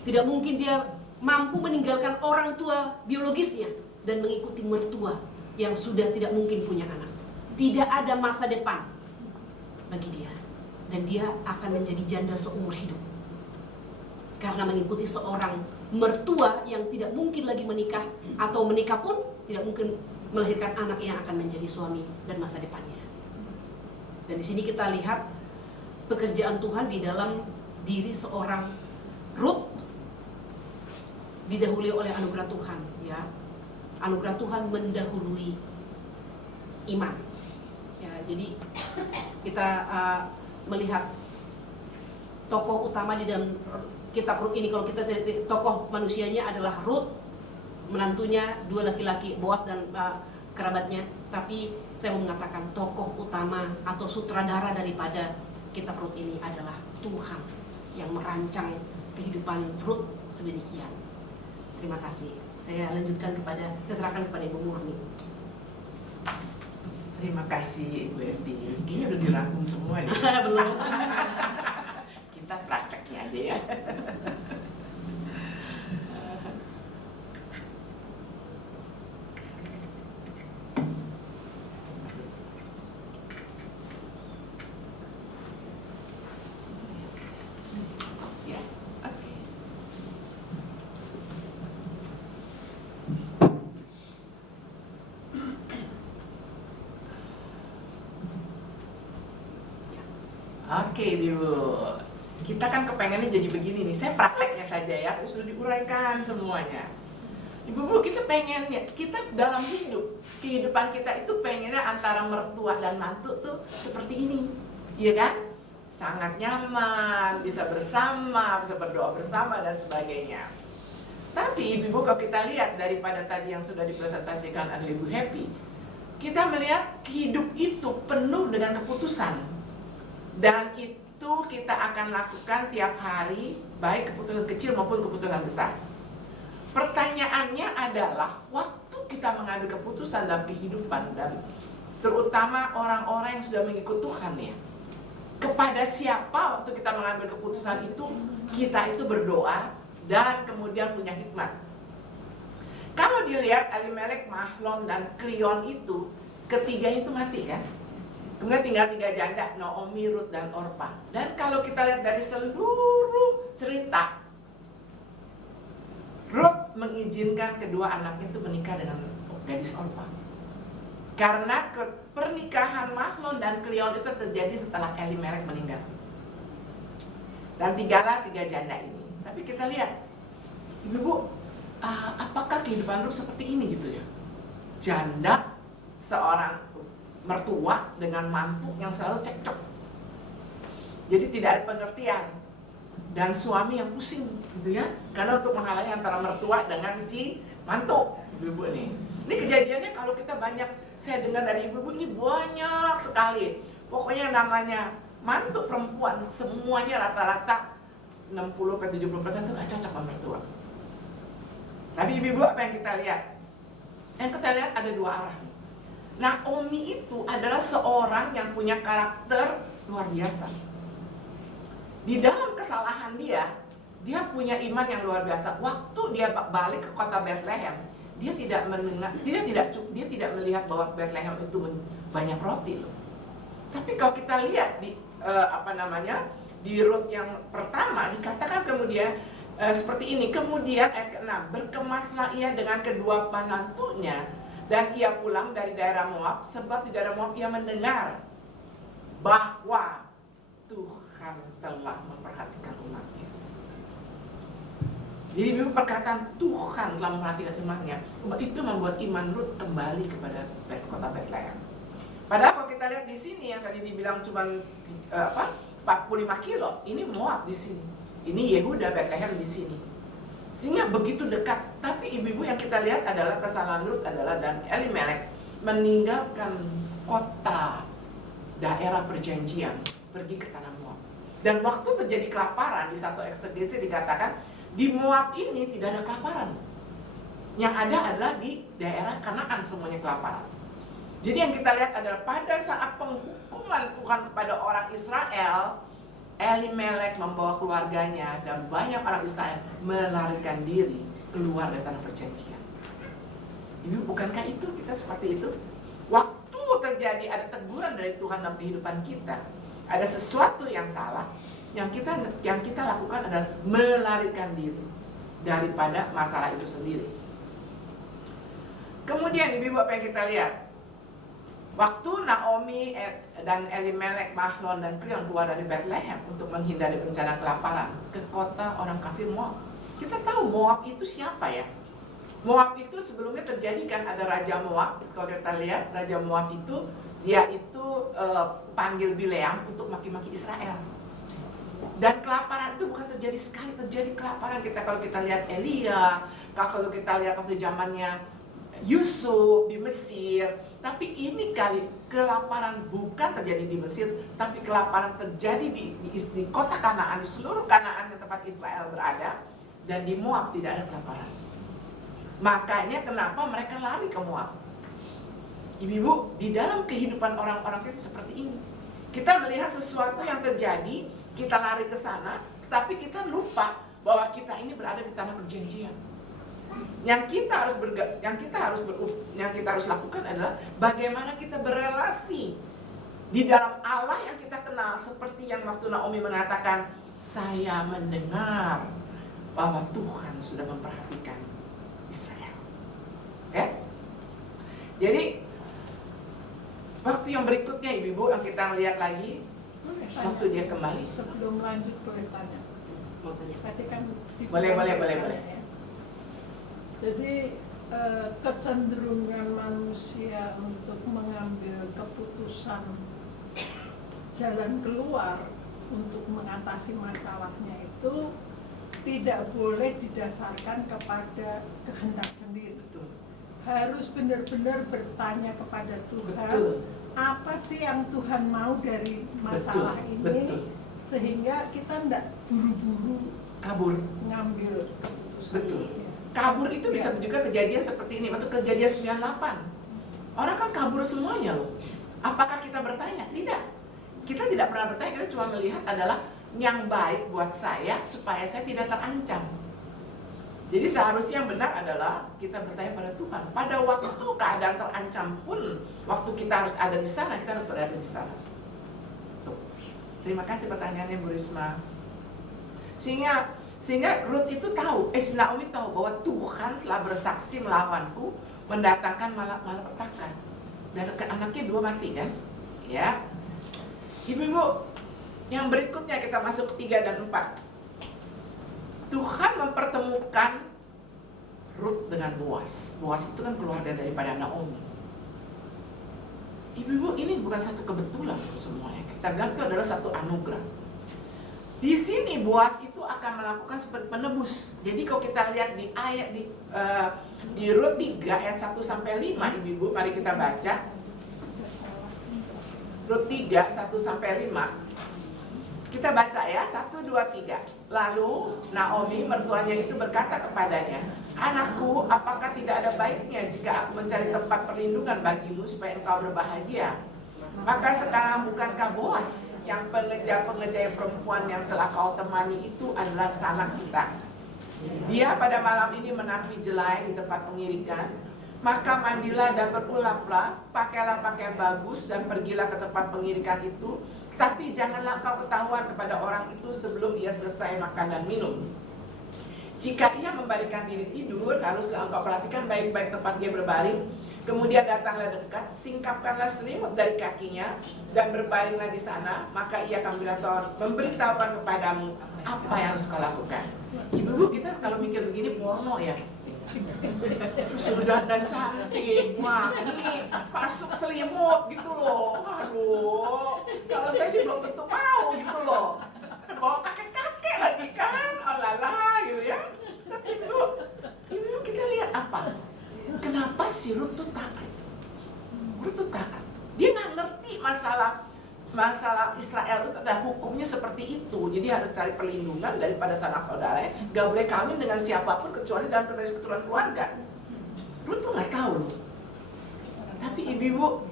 Tidak mungkin dia mampu meninggalkan orang tua biologisnya dan mengikuti mertua yang sudah tidak mungkin punya anak. Tidak ada masa depan bagi dia, dan dia akan menjadi janda seumur hidup karena mengikuti seorang mertua yang tidak mungkin lagi menikah, atau menikah pun tidak mungkin melahirkan anak yang akan menjadi suami dan masa depannya. Dan di sini kita lihat pekerjaan Tuhan di dalam diri seorang Rut, didahului oleh anugerah Tuhan ya. Anugerah Tuhan mendahului iman ya. Jadi kita melihat tokoh utama di dalam kitab Rut ini, kalau kita tokoh manusianya adalah Rut, menantunya dua laki-laki, Boaz dan kerabatnya. Tapi saya mau mengatakan tokoh utama atau sutradara daripada kitab Rut ini adalah Tuhan yang merancang kehidupan Rut sedemikian. Terima kasih. Saya serahkan kepada Ibu Murni. Terima kasih Ibu Evi. Kayaknya udah dirangkum semua nih. Belum. Kita prakteknya aja ya. Ya, oke. Oke Ibu, kita kan kepengennya jadi begini nih. Saya prakteknya saja ya, sudah diuraikan semuanya. Ibu-ibu, kita pengennya, kita dalam kehidupan kita itu pengennya antara mertua dan mantu tuh seperti ini, iya kan? Sangat nyaman, bisa bersama, bisa berdoa bersama dan sebagainya. Tapi ibu-ibu, kalau kita lihat daripada tadi yang sudah dipresentasikan oleh Ibu Happy, kita melihat hidup itu penuh dengan keputusan. Dan itu kita akan lakukan tiap hari, baik keputusan kecil maupun keputusan besar. Pertanyaannya adalah, waktu kita mengambil keputusan dalam kehidupan, dan terutama orang-orang yang sudah mengikut Tuhan ya, kepada siapa waktu kita mengambil keputusan itu, kita itu berdoa dan kemudian punya hikmat. Kalau dilihat Elimelek, Mahlon, dan Klion itu, ketiganya itu mati kan? Kemudian tinggal 3 janda, Naomi, Rut, dan Orpa. Dan kalau kita lihat dari seluruh cerita, Rut mengizinkan kedua anaknya itu menikah dengan gadis Orpa. Karena pernikahan Mahlon dan Klion itu terjadi setelah Elimelek meninggal. Dan tinggallah 3 janda ini. Tapi kita lihat, ibu-ibu, apakah kehidupan Rut seperti ini gitu ya? Janda, seorang mertua dengan mantu yang selalu cekcok. Jadi tidak ada pengertian. Dan suami yang pusing gitu ya, karena untuk menghalangi antara mertua dengan si mantu, ibu-ibu ini. Ini kejadiannya kalau kita banyak, saya dengar dari ibu-ibu ini banyak sekali. Pokoknya namanya mantu perempuan, semuanya rata-rata 60-70% itu gak cocok sama mertua. Tapi ibu-ibu, apa yang kita lihat? Yang kita lihat ada 2 arah nih. Naomi itu adalah seorang yang punya karakter luar biasa. Di dalam kesalahan dia dia punya iman yang luar biasa. Waktu dia balik ke kota Bethlehem, dia tidak melihat bahwa Bethlehem itu banyak roti loh. Tapi kalau kita lihat di di Rut yang pertama dikatakan kemudian seperti ini. Kemudian ayat ke-6, berkemaslah ia dengan kedua menantunya dan ia pulang dari daerah Moab, sebab di daerah Moab ia mendengar bahwa Tuhan telah memperhatikan umatnya. Jadi Ibu perkataan Tuhan telah memperhatikan umatnya, itu membuat iman Rut kembali kepada kota Bethlehem. Padahal kalau kita lihat di sini yang tadi dibilang cuma 45 kilo, ini Moab di sini, ini Yehuda, Bethlehem di sini, sehingga begitu dekat. Tapi ibu-ibu yang kita lihat adalah kesalahan Rut adalah dan Elimelek meninggalkan kota daerah perjanjian pergi ke tanah Moab. Dan waktu terjadi kelaparan di satu eksegese dikatakan di Moab ini tidak ada kelaparan. Yang ada adalah di daerah Kanaan semuanya kelaparan. Jadi yang kita lihat adalah pada saat penghukuman Tuhan kepada orang Israel, Elimelek membawa keluarganya dan banyak orang Israel melarikan diri keluar dari tanah perjanjian. Ibu, bukankah itu kita seperti itu? Waktu terjadi ada teguran dari Tuhan dalam kehidupan kita, ada sesuatu yang salah, yang kita lakukan adalah melarikan diri daripada masalah itu sendiri. Kemudian ibu apa yang kita lihat? Waktu Naomi dan Elimelek, Mahlon dan Kilion keluar dari Bethlehem untuk menghindari bencana kelaparan ke kota orang kafir Moab. Kita tahu Moab itu siapa ya? Moab itu sebelumnya terjadi kan ada Raja Moab. Kalau kita lihat Raja Moab itu dia itu panggil Bileam untuk maki-maki Israel. Dan kelaparan itu bukan terjadi sekali, terjadi kelaparan kalau kita lihat Elia, kalau kita lihat waktu zamannya Yusuf di Mesir. Tapi ini kali kelaparan bukan terjadi di Mesir, tapi kelaparan terjadi di kota Kanaan, di seluruh Kanaan di tempat Israel berada, dan di Moab tidak ada kelaparan. Makanya kenapa mereka lari ke Moab. Ibu-ibu, di dalam kehidupan orang-orang kita seperti ini. Kita melihat sesuatu yang terjadi, kita lari ke sana, tapi kita lupa bahwa kita ini berada di tanah perjanjian. Yang kita harus lakukan adalah bagaimana kita berelasi di dalam Allah yang kita kenal, seperti yang waktu Naomi mengatakan, saya mendengar bahwa Tuhan sudah memperhatikan Israel. Jadi waktu yang berikutnya ibu-ibu yang kita lihat lagi, waktu dia kembali. Sebelum lanjut boleh tanya. Tadi kan Boleh. Jadi kecenderungan manusia untuk mengambil keputusan jalan keluar untuk mengatasi masalahnya itu tidak boleh didasarkan kepada kehendak sendiri. Betul. Harus benar-benar bertanya kepada Tuhan. Betul. Apa sih yang Tuhan mau dari masalah ini? Betul. Sehingga kita tidak buru-buru Kabur. ngambil keputusan. Betul. Ya. Kabur itu bisa juga kejadian seperti ini, waktu kejadian 98. Orang kan kabur semuanya loh. Apakah kita bertanya? Tidak. Kita tidak pernah bertanya, kita cuma melihat adalah yang baik buat saya supaya saya tidak terancam. Jadi seharusnya yang benar adalah kita bertanya pada Tuhan. Pada waktu keadaan terancam pun, waktu kita harus ada di sana, kita harus berada di sana. Tuh. Terima kasih pertanyaannya Bu Risma. Sehingga Rut itu tahu, Naomi tahu bahwa Tuhan telah bersaksi melawanku, mendatangkan malapetaka. Dan anaknya 2 mati kan? Ya. Ibu-ibu, yang berikutnya kita masuk ke 3 dan 4. Tuhan mempertemukan Rut dengan Boaz. Boaz itu kan keluarga daripada Naomi. Ibu-ibu, ini bukan satu kebetulan semuanya. Kita bilang itu adalah satu anugerah. Di sini Boaz itu akan melakukan seperti penebus. Jadi kalau kita lihat di ayat di Rut 3 ayat 1 sampai 5, ibu-ibu, mari kita baca. Rut 3 1 sampai 5. Kita baca ya, 1 2 3. Lalu Naomi mertuanya itu berkata kepadanya, "Anakku, apakah tidak ada baiknya jika aku mencari tempat perlindungan bagimu supaya engkau berbahagia? Maka sekarang bukankah Boas yang pengejar-pengejar perempuan yang telah kau temani itu adalah sanak kita? Dia pada malam ini menapi jelai di tempat pengirikan. Maka mandilah dan berulaplah, pakailah pakaian bagus dan pergilah ke tempat pengirikan itu. Tapi janganlah kau ketahuan kepada orang itu sebelum ia selesai makan dan minum. Jika ia membalikan diri tidur, haruslah engkau perhatikan baik-baik tempat dia berbaring. Kemudian datanglah dekat, singkapkanlah selimut dari kakinya dan berbalinglah di sana. Maka ia akan memberitahukan kepadamu apa yang harus kau lakukan. Ibu-ibu, kita kalau mikir begini porno ya. Sudah dan cantik, wah ini masuk selimut gitu loh. Aduh, kalau saya sih belum tentu mau gitu loh. Bawa kakek-kakek lagi kan, olala gitu ya. Tapi ini kita lihat apa? Kenapa si Rut tuh taat? Rut tuh taat. Dia nggak ngerti masalah Israel itu ada hukumnya seperti itu. Jadi harus cari perlindungan daripada sanak saudaranya. Gak boleh kawin dengan siapapun kecuali dalam keturunan keluarga. Rut tuh nggak tahu loh. Tapi ibu-ibu,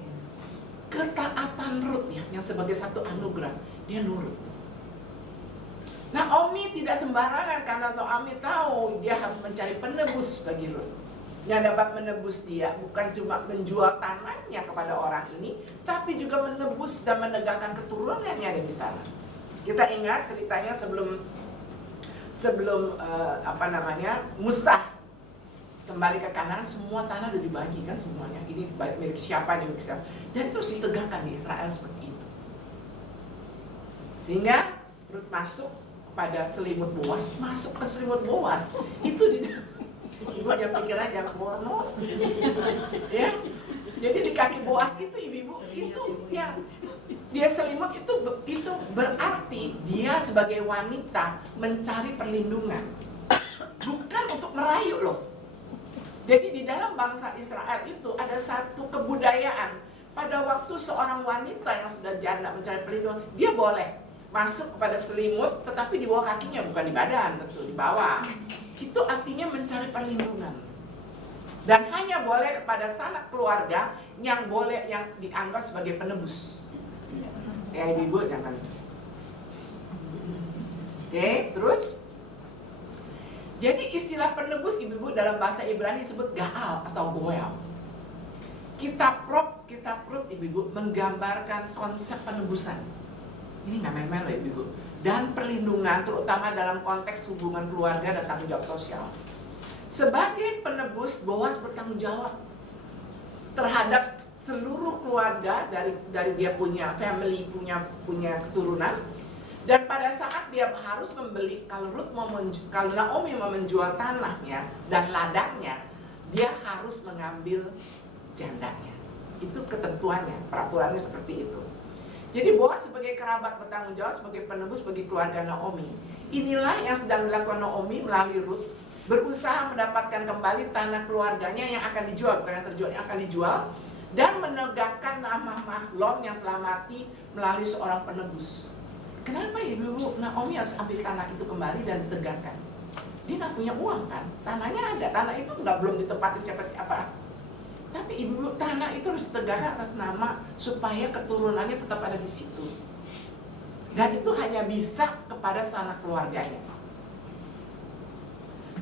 ketaatan Rut ya, yang sebagai satu anugerah, dia nurut. Naomi tidak sembarangan karena Naomi tahu dia harus mencari penebus bagi Rut. Yang dapat menebus dia bukan cuma menjual tanahnya kepada orang ini, tapi juga menebus dan menegakkan keturunan yang ada di sana. Kita ingat ceritanya sebelum Musa kembali ke Kanaan, semua tanah udah dibagi kan semuanya. Ini milik siapa, ini milik siapa. Dan terus ditegakkan di Israel seperti itu. Sehingga Rut masuk pada selimut Boas, masuk ke selimut Boas. Itu di ibu aja pikir aja porno. Ya. Jadi di kaki Boas itu ibu-ibu itu yang dia selimut itu berarti dia sebagai wanita mencari perlindungan. Bukan untuk merayu loh. Jadi di dalam bangsa Israel itu ada satu kebudayaan. Pada waktu seorang wanita yang sudah janda mencari perlindungan, dia boleh masuk kepada selimut, tetapi di bawah kakinya, bukan di badan, tentu di bawah. Itu artinya mencari perlindungan. Dan hanya boleh kepada sanak keluarga yang dianggap sebagai penebus. Ya ibu jangan. Oke, terus. Jadi istilah penebus ibu-ibu dalam bahasa Ibrani disebut Gaal atau Goel. Kitab Rut ibu-ibu menggambarkan konsep penebusan. Ini nggak main-main loh ibu-ibu. Dan perlindungan terutama dalam konteks hubungan keluarga dan tanggung jawab sosial. Sebagai penebus, Boas bertanggung jawab terhadap seluruh keluarga dari dia punya family, punya keturunan. Dan pada saat dia harus membeli, kalau Naomi mau menjual tanahnya dan ladangnya, dia harus mengambil jandanya. Itu ketentuannya, peraturannya seperti itu. Jadi Boas sebagai kerabat bertanggung jawab sebagai penebus bagi keluarga Naomi. Inilah yang sedang dilakukan Naomi melalui Rut, berusaha mendapatkan kembali tanah keluarganya yang akan dijual, bukan yang terjual, yang akan dijual, dan menegakkan nama Mahlon yang telah mati melalui seorang penebus. Kenapa ibu-ibu Naomi harus ambil tanah itu kembali dan ditegakkan? Dia nggak punya uang kan? Tanahnya ada, tanah itu belum ditempatin siapa-siapa. Tapi ibu tanah itu harus ditegakkan atas nama supaya keturunannya tetap ada di situ. Dan itu hanya bisa kepada sanak keluarganya.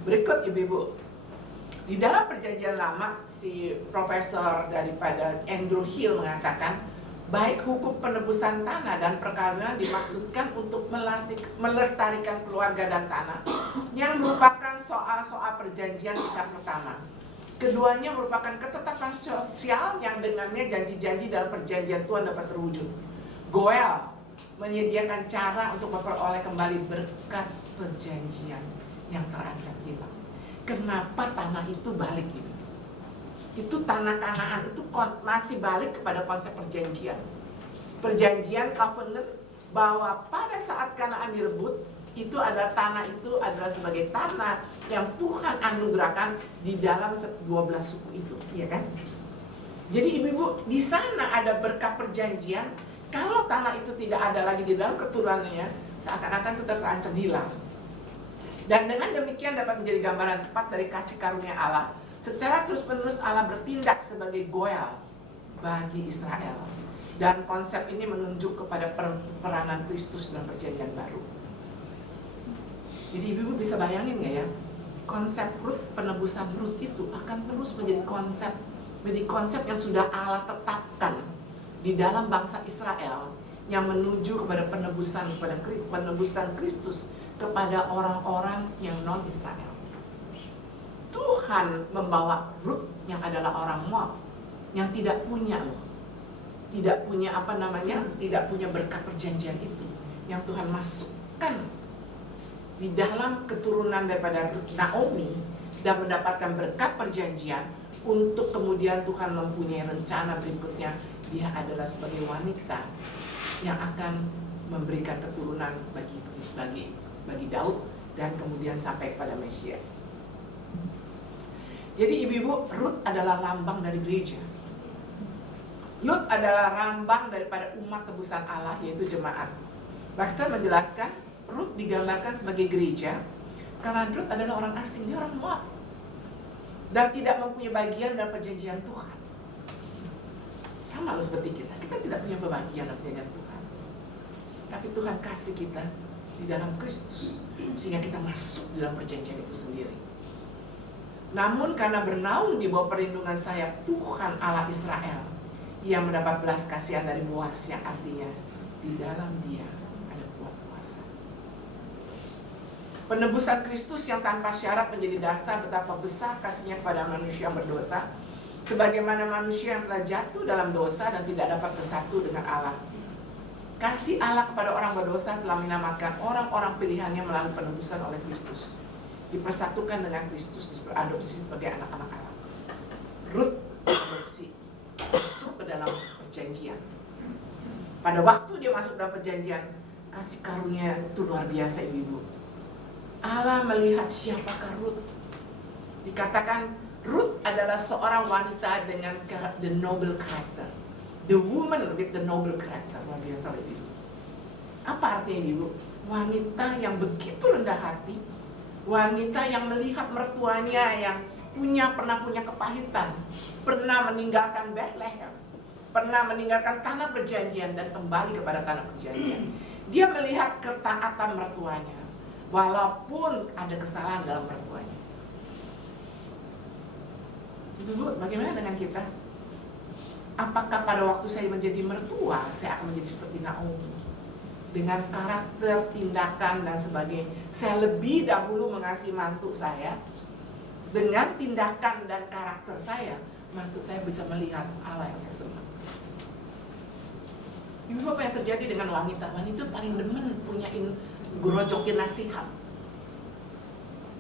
Berikut ibu-ibu, di dalam perjanjian lama si profesor daripada Andrew Hill mengatakan, baik hukum penebusan tanah dan perkawinan dimaksudkan untuk melestarikan keluarga dan tanah, yang merupakan soal-soal perjanjian kitab pertama. Keduanya merupakan ketetapan sosial yang dengannya janji-janji dalam perjanjian Tuhan dapat terwujud. Goel menyediakan cara untuk memperoleh kembali berkat perjanjian yang terancam hilang. Kenapa tanah itu balik ini? Itu tanah Kanaan itu masih balik kepada konsep perjanjian. Perjanjian covenant bahwa pada saat Kanaan direbut, itu adalah tanah itu adalah sebagai tanah yang Tuhan anugerahkan di dalam 12 suku itu, iya kan? Jadi ibu-ibu, di sana ada berkat perjanjian. Kalau tanah itu tidak ada lagi di dalam keturunannya, seakan-akan itu terancam hilang. Dan dengan demikian dapat menjadi gambaran tepat dari kasih karunia Allah. Secara terus-menerus Allah bertindak sebagai Goel bagi Israel. Dan konsep ini menunjuk kepada peranan Kristus dalam perjanjian baru. Jadi ibu-ibu bisa bayangin nggak ya, konsep Rut, penebusan Rut itu akan terus menjadi konsep yang sudah Allah tetapkan di dalam bangsa Israel, yang menuju kepada penebusan Kristus kepada orang-orang yang non Israel. Tuhan membawa Rut yang adalah orang Moab, yang tidak punya tidak punya berkat perjanjian itu, yang Tuhan masukkan di dalam keturunan daripada Naomi dan mendapatkan berkat perjanjian, untuk kemudian Tuhan mempunyai rencana berikutnya. Dia adalah sebagai wanita yang akan memberikan keturunan bagi Daud dan kemudian sampai kepada Mesias. Jadi ibu-ibu, Rut adalah lambang dari gereja. Rut adalah lambang daripada umat tebusan Allah, yaitu jemaat. Baxter menjelaskan Rut digambarkan sebagai gereja karena Rut adalah orang asing, dia orang Moab dan tidak mempunyai bagian dalam perjanjian Tuhan. Sama loh seperti kita tidak punya bagian dalam perjanjian Tuhan, tapi Tuhan kasih kita di dalam Kristus sehingga kita masuk di dalam perjanjian itu sendiri. Namun karena bernaung di bawah perlindungan sayap Tuhan Allah Israel, ia mendapat belas kasihan dari Boaz, yang artinya di dalam dia ada kuat kuasa. Penebusan Kristus yang tanpa syarat menjadi dasar betapa besar kasihnya kepada manusia yang berdosa, sebagaimana manusia yang telah jatuh dalam dosa dan tidak dapat bersatu dengan Allah. Kasih Allah kepada orang berdosa telah menyelamatkan orang-orang pilihannya melalui penebusan oleh Kristus, dipersatukan dengan Kristus, beradopsi sebagai anak-anak Allah. Rut adopsi masuk ke dalam perjanjian. Pada waktu dia masuk dalam perjanjian, kasih karunia itu luar biasa, ibu-ibu. Allah melihat siapakah Rut. Dikatakan Rut adalah seorang wanita dengan the noble character, the woman with the noble character. Luar biasa, ibu. Apa artinya, ibu? Wanita yang begitu rendah hati, wanita yang melihat mertuanya yang pernah punya kepahitan, pernah meninggalkan Bethlehem, pernah meninggalkan tanah perjanjian dan kembali kepada tanah perjanjian. Dia melihat ketaatan mertuanya, walaupun ada kesalahan dalam mertuanya. Ibu, bagaimana dengan kita? Apakah pada waktu saya menjadi mertua, saya akan menjadi seperti Naomi? Dengan karakter, tindakan, dan sebagainya. Saya lebih dahulu mengasihi mantu saya. Dengan tindakan dan karakter saya, mantu saya bisa melihat Allah yang saya senang. Ibu, apa yang terjadi dengan wanita? Wanita paling demen punyain, gerojokin nasihat.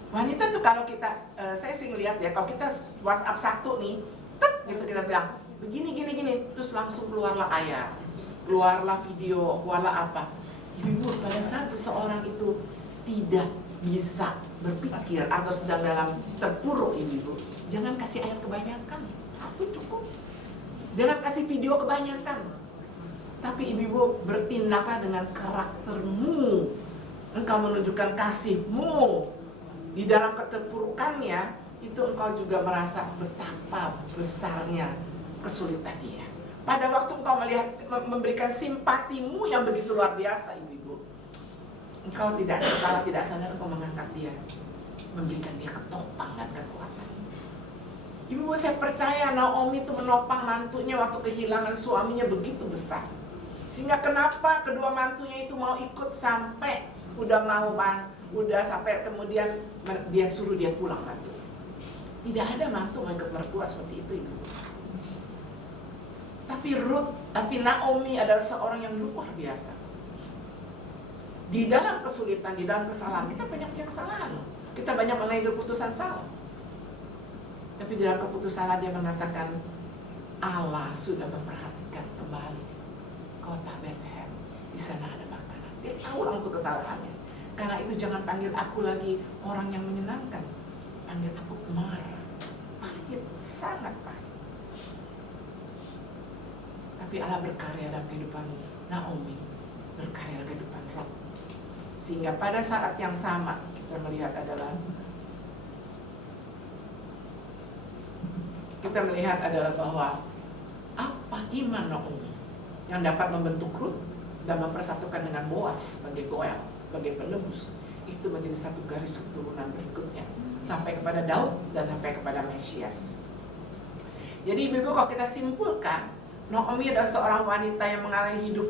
Wanita tuh kalau kita, saya sih ngeliat ya, kalau kita WhatsApp satu nih, tek gitu kita bilang, begini, terus langsung keluarlah ayat, keluarlah video, keluarlah apa. Ibu, pada saat seseorang itu tidak bisa berpikir atau sedang dalam terpuruk, ibu, jangan kasih ayat kebanyakan, satu cukup. Jangan kasih video kebanyakan. Tapi ibu, bertindaklah dengan karaktermu. Engkau menunjukkan kasihmu. Di dalam keterpurukannya, itu engkau juga merasa betapa besarnya kesulitan dia. Pada waktu engkau melihat, memberikan simpatimu yang begitu luar biasa, ibu-ibu, engkau tidak sadar engkau mengangkat dia, memberikan dia ketopang dan kekuatan. Ibu-ibu, saya percaya Naomi itu menopang mantunya waktu kehilangan suaminya begitu besar, sehingga kenapa kedua mantunya itu mau ikut sampai udah sampai kemudian dia suruh dia pulang mantu. Tidak ada mantu mau ikut mertua seperti itu, ibu. Tapi Naomi adalah seorang yang luar biasa. Di dalam kesulitan, di dalam kesalahan, kita banyak punya kesalahan loh. Kita banyak mengambil keputusan salah. Tapi di dalam keputusan dia mengatakan, Allah sudah memperhatikan kembali kota Bethlehem. Di sana ada makanan. Dia tahu langsung kesalahannya. Karena itu jangan panggil aku lagi orang yang menyenangkan. Panggil aku marah. Pahit, sangat pahit. Tapi Allah berkarya dalam kehidupan Naomi, berkarya dalam kehidupan Rut. Sehingga pada saat yang sama kita melihat adalah bahwa apa iman Naomi? yang dapat membentuk Rut dan mempersatukan dengan Boaz sebagai Goel, sebagai penebus. Itu menjadi satu garis keturunan berikutnya sampai kepada Daud dan sampai kepada Mesias. Jadi ibu-ibu, kalau kita simpulkan, Naomi adalah seorang wanita yang mengalami hidup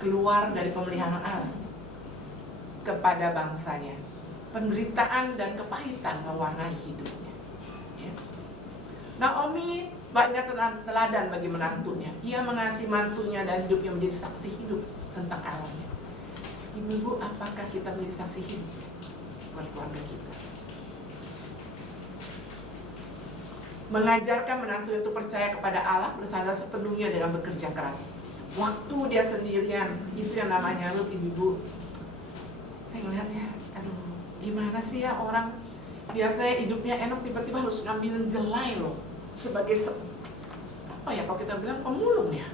keluar dari pemeliharaan Allah kepada bangsanya. Penderitaan dan kepahitan mewarnai hidupnya. Ya. Naomi banyak teladan bagi menantunya. Ia mengasihi mantunya dan hidupnya menjadi saksi hidup tentang Allahnya. Ibu-ibu, apakah kita menjadi saksi hidup buat keluarga kita? Mengajarkan menantu itu percaya kepada Allah, bersandar sepenuhnya dengan bekerja keras. Waktu dia sendirian, itu yang namanya Rut, ibu-ibu. Saya ngeliatnya, aduh, gimana sih ya orang biasanya hidupnya enak, tiba-tiba harus ngambilin jelai loh, sebagai apa ya, kalau kita bilang pemulung ya.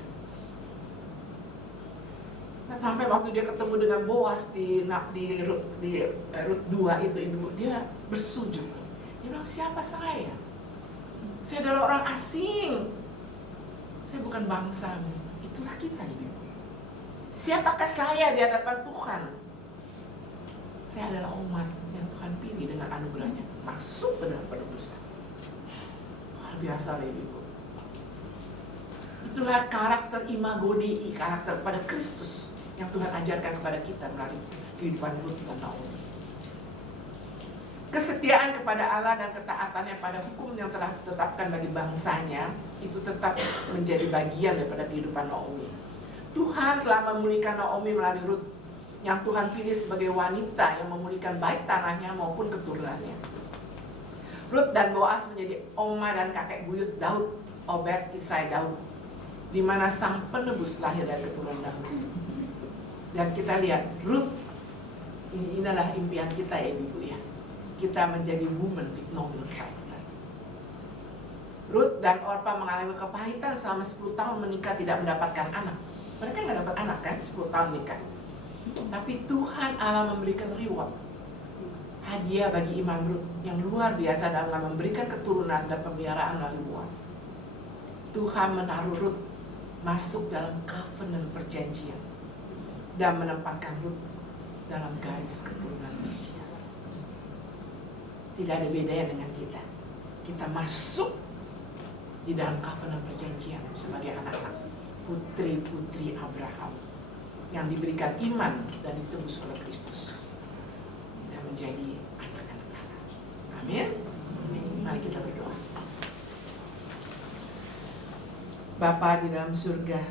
Nah, sampai waktu dia ketemu dengan Boaz di Rut 2 itu, ibu, dia bersujud. Dia bilang, siapa saya? Saya adalah orang asing. Saya bukan bangsa. Itulah kita, ibu. Siapakah saya di hadapan Tuhan? Saya adalah umat yang Tuhan pilih dengan anugerahnya masuk ke dalam penebusan. Luar biasa, ibu. Itulah karakter imago Dei, karakter pada Kristus yang Tuhan ajarkan kepada kita melalui kehidupan Rut dan Naomi. Kesetiaan kepada Allah dan ketaatannya pada hukum yang telah ditetapkan bagi bangsanya itu tetap menjadi bagian daripada kehidupan Naomi. Tuhan telah memulihkan Naomi melalui Rut yang Tuhan pilih sebagai wanita yang memulihkan baik tanahnya maupun keturunannya. Rut dan Boaz menjadi oma dan kakek buyut Daud, Obed, Isai, Daud, di mana sang penebus lahir dari keturunan Daud. Dan kita lihat Rut, inilah impian kita ya ibu ya. Kita menjadi woman with noble character. Rut dan Orpa mengalami kepahitan selama 10 tahun menikah tidak mendapatkan anak. Mereka nggak dapat anak kan, 10 tahun nikah. Tapi Tuhan Allah memberikan reward, hadiah bagi iman Rut yang luar biasa dalam memberikan keturunan dan pemeliharaan melalui Boaz. Tuhan menaruh Rut masuk dalam covenant perjanjian dan menempatkan Rut dalam garis keturunan Mesias. Tidak ada bedanya dengan kita. Kita masuk di dalam covenant perjanjian sebagai anak-anak putri-putri Abraham yang diberikan iman dan ditebus oleh Kristus dan menjadi anak-anak Allah. Amin. Mari kita berdoa. Bapa di dalam surga,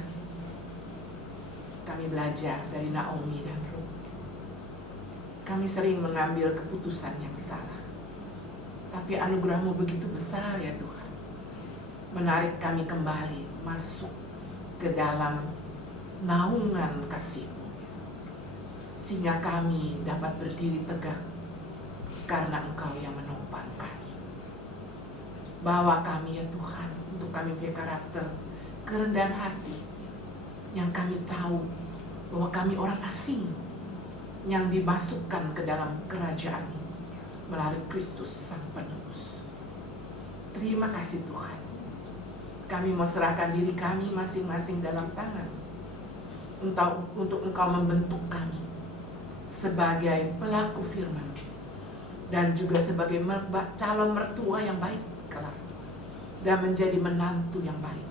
kami belajar dari Naomi dan Rut. Kami sering mengambil keputusan yang salah. Tapi anugerah-Mu begitu besar ya Tuhan, menarik kami kembali masuk ke dalam naungan kasih-Mu, sehingga kami dapat berdiri tegak karena Engkau yang menopang kami. Bawa kami ya Tuhan, untuk kami punya karakter kerendahan hati, yang kami tahu bahwa kami orang asing yang dimasukkan ke dalam kerajaan melalui Kristus Sang Penebus. Terima kasih Tuhan. Kami mau serahkan diri kami masing-masing dalam tangan untuk Engkau membentuk kami sebagai pelaku firman dan juga sebagai calon mertua yang baik kelak, dan menjadi menantu yang baik,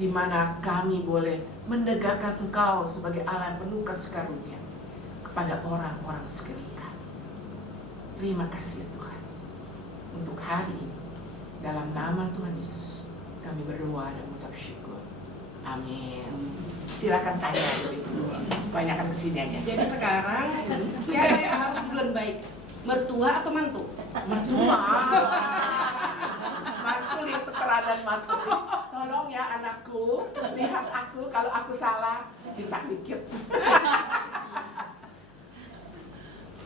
di mana kami boleh menegakkan Engkau sebagai Allah yang penuh kasih karunia kepada orang-orang sekeliling. Terima kasih ya Tuhan untuk hari ini. Dalam nama Tuhan Yesus kami berdoa dan mengucap syukur. Amin. Silakan tanya ibu. Banyakkan kesini aja. Jadi sekarang siapa yang harus duluan baik? Mertua atau mantu? Mertua. Mantu itu teladan mantu. Tolong ya anakku, lihat aku kalau aku salah, minta dikit.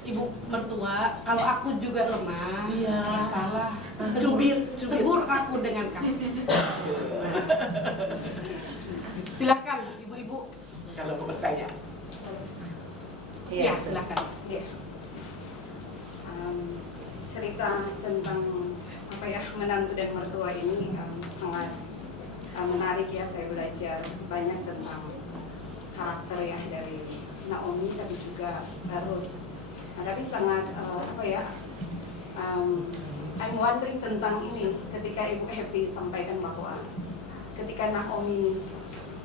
Ibu mertua, kalau aku juga lemah, Iya. salah, Cubit. tegur aku dengan kasih. Silakan, ibu-ibu. Kalau mau bertanya. Iya, silakan. Iya. Cerita tentang menantu dan mertua ini sangat menarik ya. ya saya belajar banyak tentang karakter ya dari Naomi tapi juga Ruth. Nah, tapi sangat I'm wondering tentang ini ketika Ibu Happy sampaikan bahwa ketika Naomi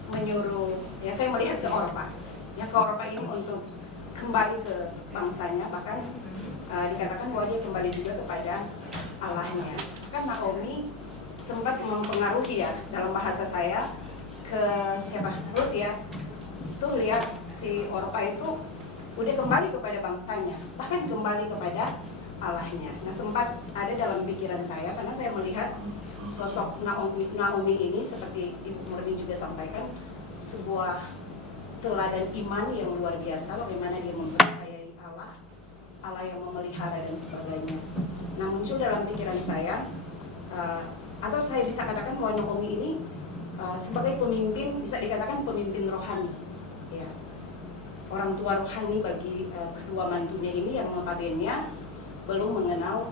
menyuruh, ya saya melihat ke Orpa ini untuk kembali ke bangsanya, bahkan dikatakan bahwa dia kembali juga kepada Allahnya. Kan Naomi sempat mempengaruhi ya, dalam bahasa saya ke siapa? Ruth ya. Tuh lihat si Orpa itu udah kembali kepada bangsanya, bahkan kembali kepada Allahnya. Nah, sempat ada dalam pikiran saya karena saya melihat sosok Naomi ini seperti Ibu Murni juga sampaikan, sebuah teladan iman yang luar biasa, bagaimana dia mempercayai Allah yang memelihara dan sebagainya. Nah, muncul dalam pikiran saya, atau saya bisa katakan bahwa Naomi ini sebagai pemimpin, bisa dikatakan pemimpin rohani, ya, orang tua rohani bagi kedua mantunya ini yang notabene belum mengenal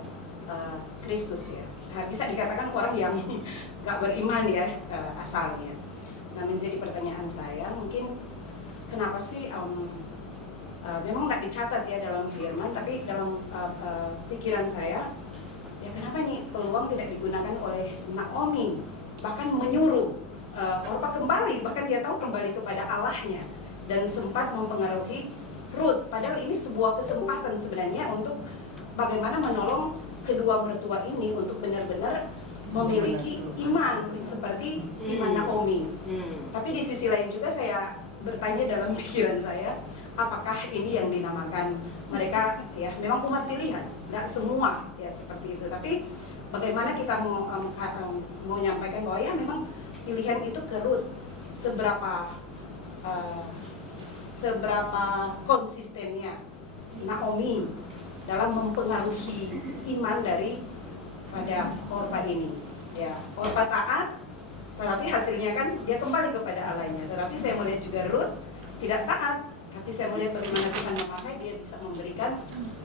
Kristus ya. Nah, bisa dikatakan orang yang nggak beriman ya asalnya. Nah, menjadi pertanyaan saya, mungkin kenapa sih memang nggak dicatat ya dalam firman, tapi dalam pikiran saya, ya kenapa nih peluang tidak digunakan oleh Naomi, bahkan menyuruh Orpa kembali, bahkan dia tahu kembali kepada Allahnya, dan sempat mempengaruhi Ruth. Padahal ini sebuah kesempatan sebenarnya untuk bagaimana menolong kedua mertua ini untuk benar-benar memiliki iman seperti iman Naomi. Tapi di sisi lain juga saya bertanya dalam pikiran saya, apakah ini yang dinamakan mereka ya memang umat pilihan? Nggak semua ya seperti itu. Tapi bagaimana kita mau menyampaikan bahwa ya memang pilihan itu ke Ruth, seberapa konsistennya Naomi dalam mempengaruhi iman dari pada Orpa ini. Ya, Orpa taat, tetapi hasilnya kan dia kembali kepada Allahnya. Tetapi saya melihat juga Ruth tidak taat, tapi saya melihat bagaimana Tuhan memakai dia bisa memberikan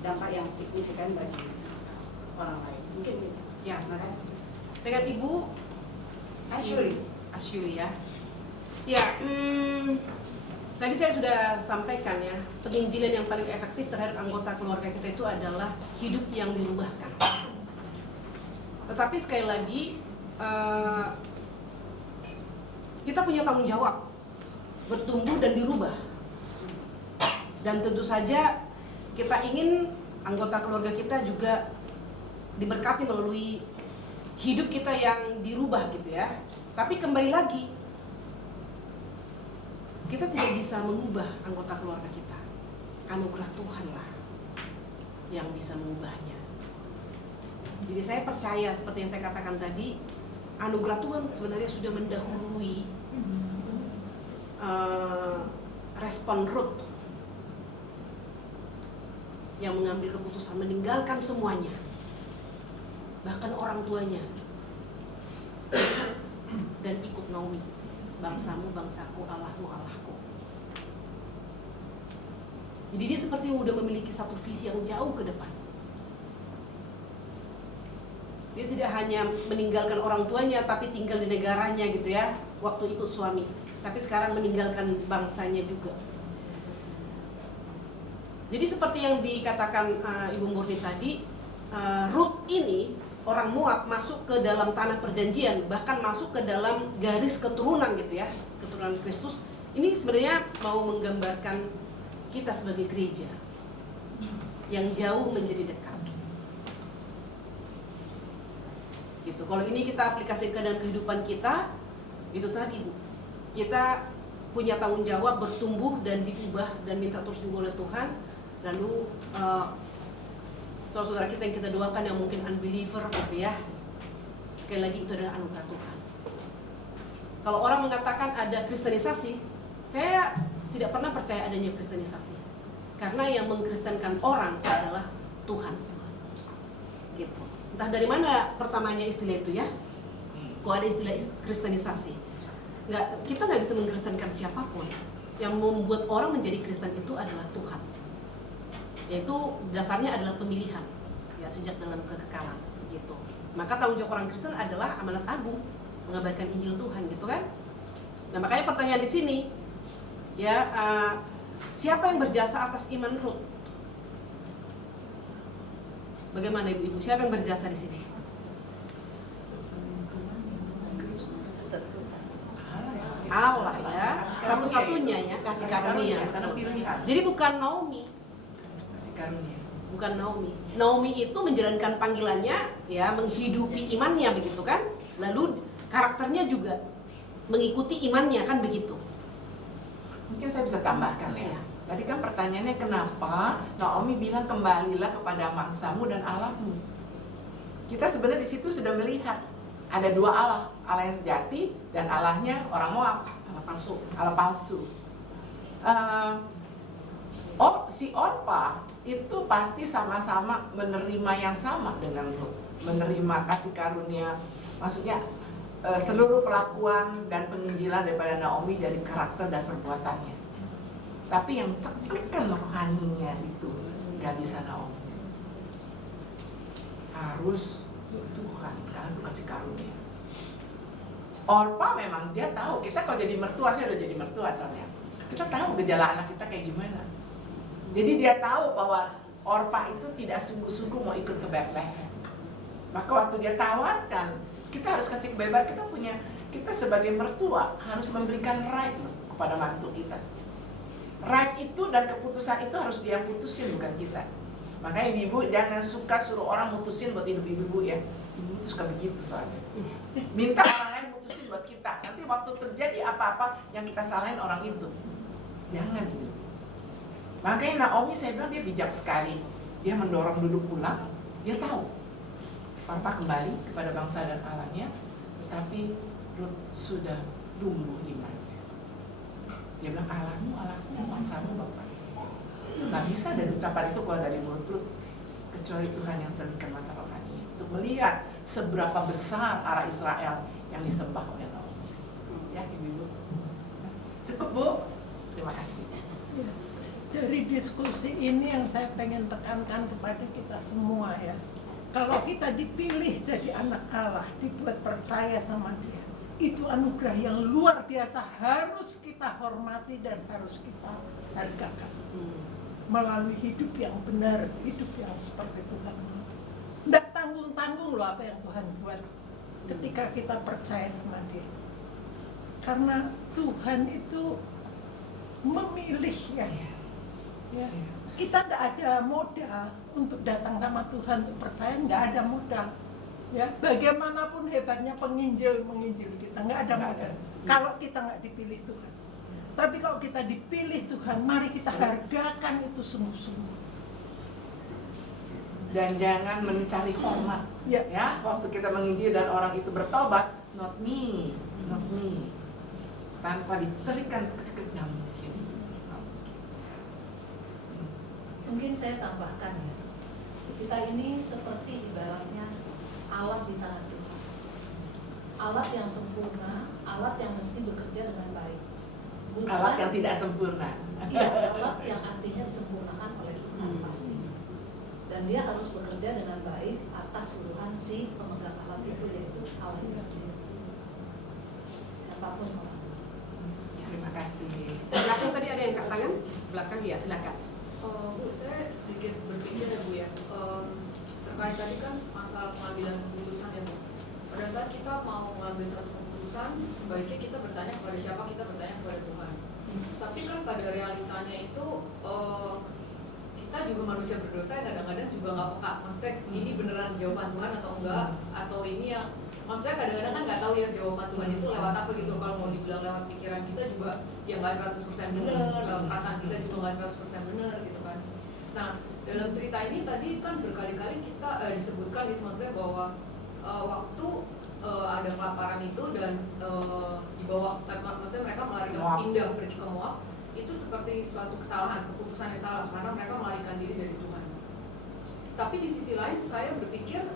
dampak yang signifikan bagi orang lain. Mungkin gitu. Ya, Terima kasih. dengan Ibu Ashuri ya. Ya, tadi saya sudah sampaikan ya, penginjilan yang paling efektif terhadap anggota keluarga kita itu adalah hidup yang dirubahkan. Tetapi sekali lagi, kita punya tanggung jawab bertumbuh dan dirubah. Dan tentu saja kita ingin anggota keluarga kita juga diberkati melalui hidup kita yang dirubah gitu ya. Tapi kembali lagi, kita tidak bisa mengubah anggota keluarga kita. Anugerah Tuhanlah yang bisa mengubahnya. Jadi saya percaya seperti yang saya katakan tadi, anugerah Tuhan sebenarnya sudah mendahului respon Ruth yang mengambil keputusan meninggalkan semuanya, bahkan orang tuanya, dan ikut Naomi. Bangsamu, bangsaku, Allahmu, Allahku. Jadi dia seperti udah memiliki satu visi yang jauh ke depan. Dia tidak hanya meninggalkan orang tuanya, tapi tinggal di negaranya gitu ya, waktu ikut suami. Tapi sekarang meninggalkan bangsanya juga. Jadi seperti yang dikatakan Ibu Murni tadi, Ruth ini orang Moab masuk ke dalam tanah perjanjian, bahkan masuk ke dalam garis keturunan gitu ya, keturunan Kristus. Ini sebenarnya mau menggambarkan kita sebagai gereja yang jauh menjadi dekat. Gitu. Kalau ini kita aplikasikan dalam kehidupan kita, itu tadi Bu. Kita punya tanggung jawab bertumbuh dan diubah dan minta terus diubah oleh Tuhan. Lalu saudara-saudara kita yang kita doakan yang mungkin unbeliever gitu ya, sekali lagi itu adalah anugerah Tuhan. Kalau orang mengatakan ada kristenisasi, saya tidak pernah percaya adanya kristenisasi, karena yang mengkristenkan orang adalah Tuhan. Gitu. Entah dari mana pertamanya istilah itu ya, kok ada istilah kristenisasi. Kita nggak bisa mengkristenkan siapapun. Yang membuat orang menjadi Kristen itu adalah Tuhan. Yaitu dasarnya adalah pemilihan ya sejak dalam kekekalan begitu. Maka tanggung jawab orang Kristen adalah amanat agung, mengabarkan Injil Tuhan gitu kan. Nah makanya pertanyaan di sini, ya siapa yang berjasa atas iman Rut? Bagaimana ibu-ibu? Siapa yang berjasa di sini? Allah ya, satu-satunya ya, kasih karunia. Karena pilihan. Jadi bukan Naomi. Kasih karunia. Bukan Naomi. Naomi itu menjalankan panggilannya, ya menghidupi imannya begitu kan? Lalu karakternya juga mengikuti imannya kan begitu. Mungkin saya bisa tambahkan ya. Ya. Tadi kan pertanyaannya kenapa Naomi bilang kembalilah kepada mangsamu dan Allahmu. Kita sebenarnya di situ sudah melihat ada dua Allah, Allah yang sejati dan Allahnya orang Moab, Allah palsu. Allah palsu. Si Orpa itu pasti sama-sama menerima yang sama dengan Ruth, menerima kasih karunia, maksudnya seluruh pelakuan dan penginjilan daripada Naomi dari karakter dan perbuatannya. Tapi yang ceklekkan rohaninya itu nggak bisa Naomi. Harus Tuhan, karena itu kasih karunia. Orpa memang dia tahu, kita kalau jadi mertua, saya udah jadi mertua soalnya. Kita tahu gejala anak kita kayak gimana. Jadi dia tahu bahwa Orpa itu tidak sungguh-sungguh mau ikut ke Bethlehem. Maka waktu dia tawarkan, kita harus kasih kebebasan, kita sebagai mertua harus memberikan right kepada mantu kita. Right itu dan keputusan itu harus dia putusin, bukan kita. Makanya ibu jangan suka suruh orang mutusin buat hidup ibu ya. Ibu itu suka begitu soalnya. Minta orang lain mutusin buat kita. Nanti waktu terjadi apa-apa yang kita salahin orang itu. Jangan ini. Makanya Naomi saya bilang dia bijak sekali. Dia mendorong dulu pulang. Dia tahu Orpa kembali kepada bangsa dan Allahnya, tetapi Ruth sudah tumbuh iman. Dia bilang Allahmu, Allahku, bangsamu, bangsamu. Nggak bisa dari ucapan itu keluar dari mulut Ruth, kecuali Tuhan yang cerdikan mata rohani untuk melihat seberapa besar arah Israel yang disembah oleh Naomi. Ya ibu-ibu, cukup bu. Terima kasih. Ya. Dari diskusi ini yang saya pengen tekankan kepada kita semua ya. Kalau kita dipilih jadi anak Allah, dibuat percaya sama Dia, itu anugerah yang luar biasa, harus kita hormati dan harus kita hargakan. Melalui hidup yang benar, hidup yang seperti Tuhan. Tidak tanggung-tanggung loh apa yang Tuhan buat ketika kita percaya sama Dia. Karena Tuhan itu memilih ya. Kita tidak ada modal untuk datang sama Tuhan, untuk percaya, nggak ada modal. Ya, bagaimanapun hebatnya menginjil kita, nggak ada modal. Kalau kita nggak dipilih Tuhan. Tapi kalau kita dipilih Tuhan, mari kita hargakan itu sungguh-sungguh. Dan jangan mencari hormat. Ya, waktu kita menginjil dan orang itu bertobat, not me. Tanpa dicerikan kecil nggak mungkin. Mungkin saya tambahkan ya, kita ini seperti ibaratnya alat di tangan Tuhan. Alat yang sempurna, alat yang mesti bekerja dengan baik. Bukan, alat yang tidak sempurna. Iya, alat yang artinya disempurnakan oleh Tuhan pasti. Dan dia harus bekerja dengan baik atas suruhan si pemegang alat itu, yaitu Allah itu sendiri. Siapapun orang. Terima kasih. Belakang tadi ada yang angkat tangan? Belakang ya, silakan. Bu, saya sedikit berpikir ya Bu ya, terkait tadi kan masalah pengambilan keputusan ya Bu. Pada saat kita mau mengambil satu keputusan, sebaiknya kita bertanya kepada siapa, kita bertanya kepada Tuhan. Tapi kan pada realitanya itu kita juga manusia berdosa yang kadang-kadang juga nggak peka. Maksudnya ini beneran jawaban Tuhan atau enggak, atau ini yang maksudnya kadang-kadang kan nggak tahu ya jawaban Tuhan itu lewat apa gitu. Kalau mau dibilang lewat pikiran kita juga ya nggak 100% benar, lewat perasaan kita juga nggak 100% benar gitu kan. Nah dalam cerita ini tadi kan berkali-kali kita disebutkan itu maksudnya bahwa waktu ada kelaparan itu dan dibawa, maksudnya mereka melarikan pindah pergi ke Moab, itu seperti suatu kesalahan, keputusan yang salah karena mereka melarikan diri dari Tuhan. Tapi di sisi lain saya berpikir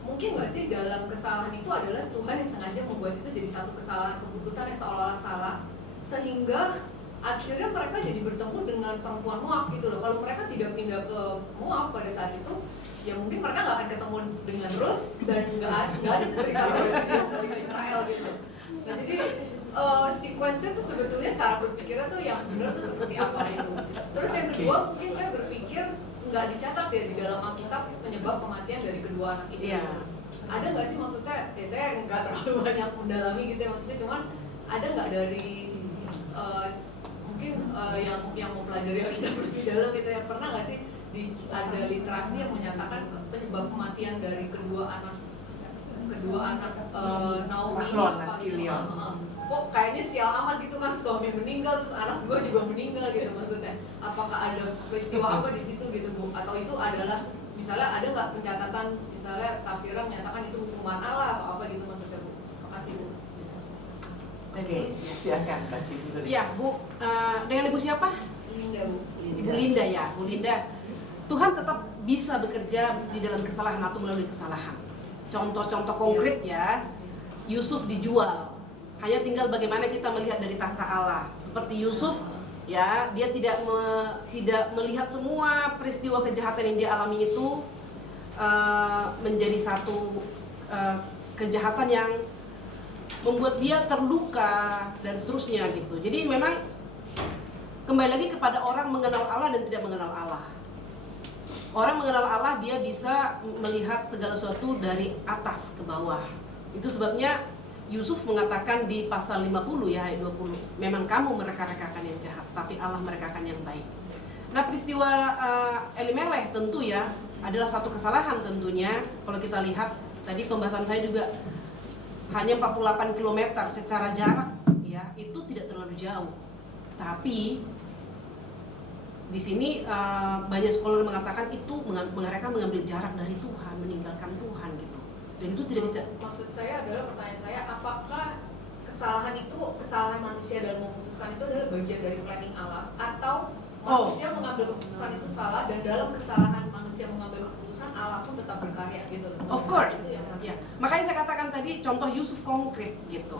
mungkin nggak sih dalam kesalahan itu adalah Tuhan yang sengaja membuat itu jadi satu kesalahan keputusan yang seolah-olah salah, sehingga akhirnya mereka jadi bertemu dengan perempuan Moab gitu loh. Kalau mereka tidak pindah ke Moab pada saat itu, ya mungkin mereka nggak akan ketemu dengan Ruth dan nggak ada cerita Ruth ke Israel gitu. Nah jadi sequence-nya tuh sebetulnya cara berpikirnya tuh yang benar tuh seperti apa itu. Terus yang kedua mungkin saya berpikir nggak dicatat ya di dalam Alkitab penyebab kematian dari kedua anak ini. Iya. Ada nggak sih maksudnya? Ya saya nggak terlalu banyak mendalami gitu ya maksudnya, cuman ada nggak dari mungkin yang mau pelajari Alkitab lebih dalam gitu ya, pernah nggak sih ada literasi yang menyatakan penyebab kematian dari kedua anak Naomi Mahlon, apa Kilion. Kok kayaknya sial amat gitu kan, suami meninggal terus anak gue juga meninggal gitu maksudnya. Apakah ada peristiwa apa di situ gitu Bu? Atau itu adalah misalnya ada nggak pencatatan misalnya tafsiran menyatakan itu hukuman Allah atau apa gitu maksudnya Bu? Makasih Bu. Oke, silakan kasih dulu. Iya, Bu. Dengan Ibu siapa? Linda Bu. Ibu Linda ya, Bu Linda. Tuhan tetap bisa bekerja di dalam kesalahan atau melalui kesalahan. Contoh-contoh konkret ya, Yusuf dijual. Hanya tinggal bagaimana kita melihat dari tahta Allah. Seperti Yusuf, ya, dia tidak melihat semua peristiwa kejahatan yang dia alami itu menjadi satu kejahatan yang membuat dia terluka dan seterusnya gitu. Jadi memang kembali lagi kepada orang mengenal Allah dan tidak mengenal Allah. Orang mengenal Allah, dia bisa melihat segala sesuatu dari atas ke bawah. Itu sebabnya Yusuf mengatakan di pasal 50 ya ayat 20, memang kamu mereka-rekakan yang jahat, tapi Allah merekakan yang baik. Nah, peristiwa Elimelech tentu ya adalah satu kesalahan tentunya. Kalau kita lihat tadi pembahasan saya juga hanya 48 km secara jarak ya, itu tidak terlalu jauh. Tapi di sini banyak scholar mengatakan itu mereka mengambil jarak dari Tuhan, meninggalkan Tuhan gitu. Dan itu tidak bisa. Maksud saya adalah pertanyaan saya, apakah kesalahan manusia dalam memutuskan itu adalah bagian dari planning Allah, atau manusia mengambil keputusan itu salah dan dalam kesalahan manusia mengambil keputusan Allah pun tetap berkarya gitu. Of course. Itu yang Ya. Makanya saya katakan tadi contoh Yusuf konkret gitu.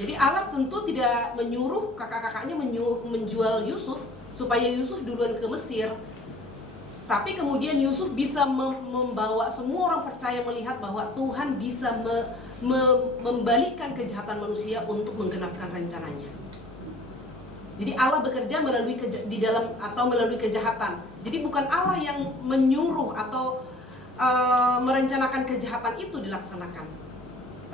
Jadi Allah tentu tidak menyuruh kakak-kakaknya menjual Yusuf supaya Yusuf duluan ke Mesir. Tapi kemudian Yusuf bisa membawa semua orang percaya melihat bahwa Tuhan bisa membalikkan kejahatan manusia untuk menggenapkan rencananya. Jadi Allah bekerja melalui kejahatan. Jadi bukan Allah yang menyuruh atau merencanakan kejahatan itu dilaksanakan.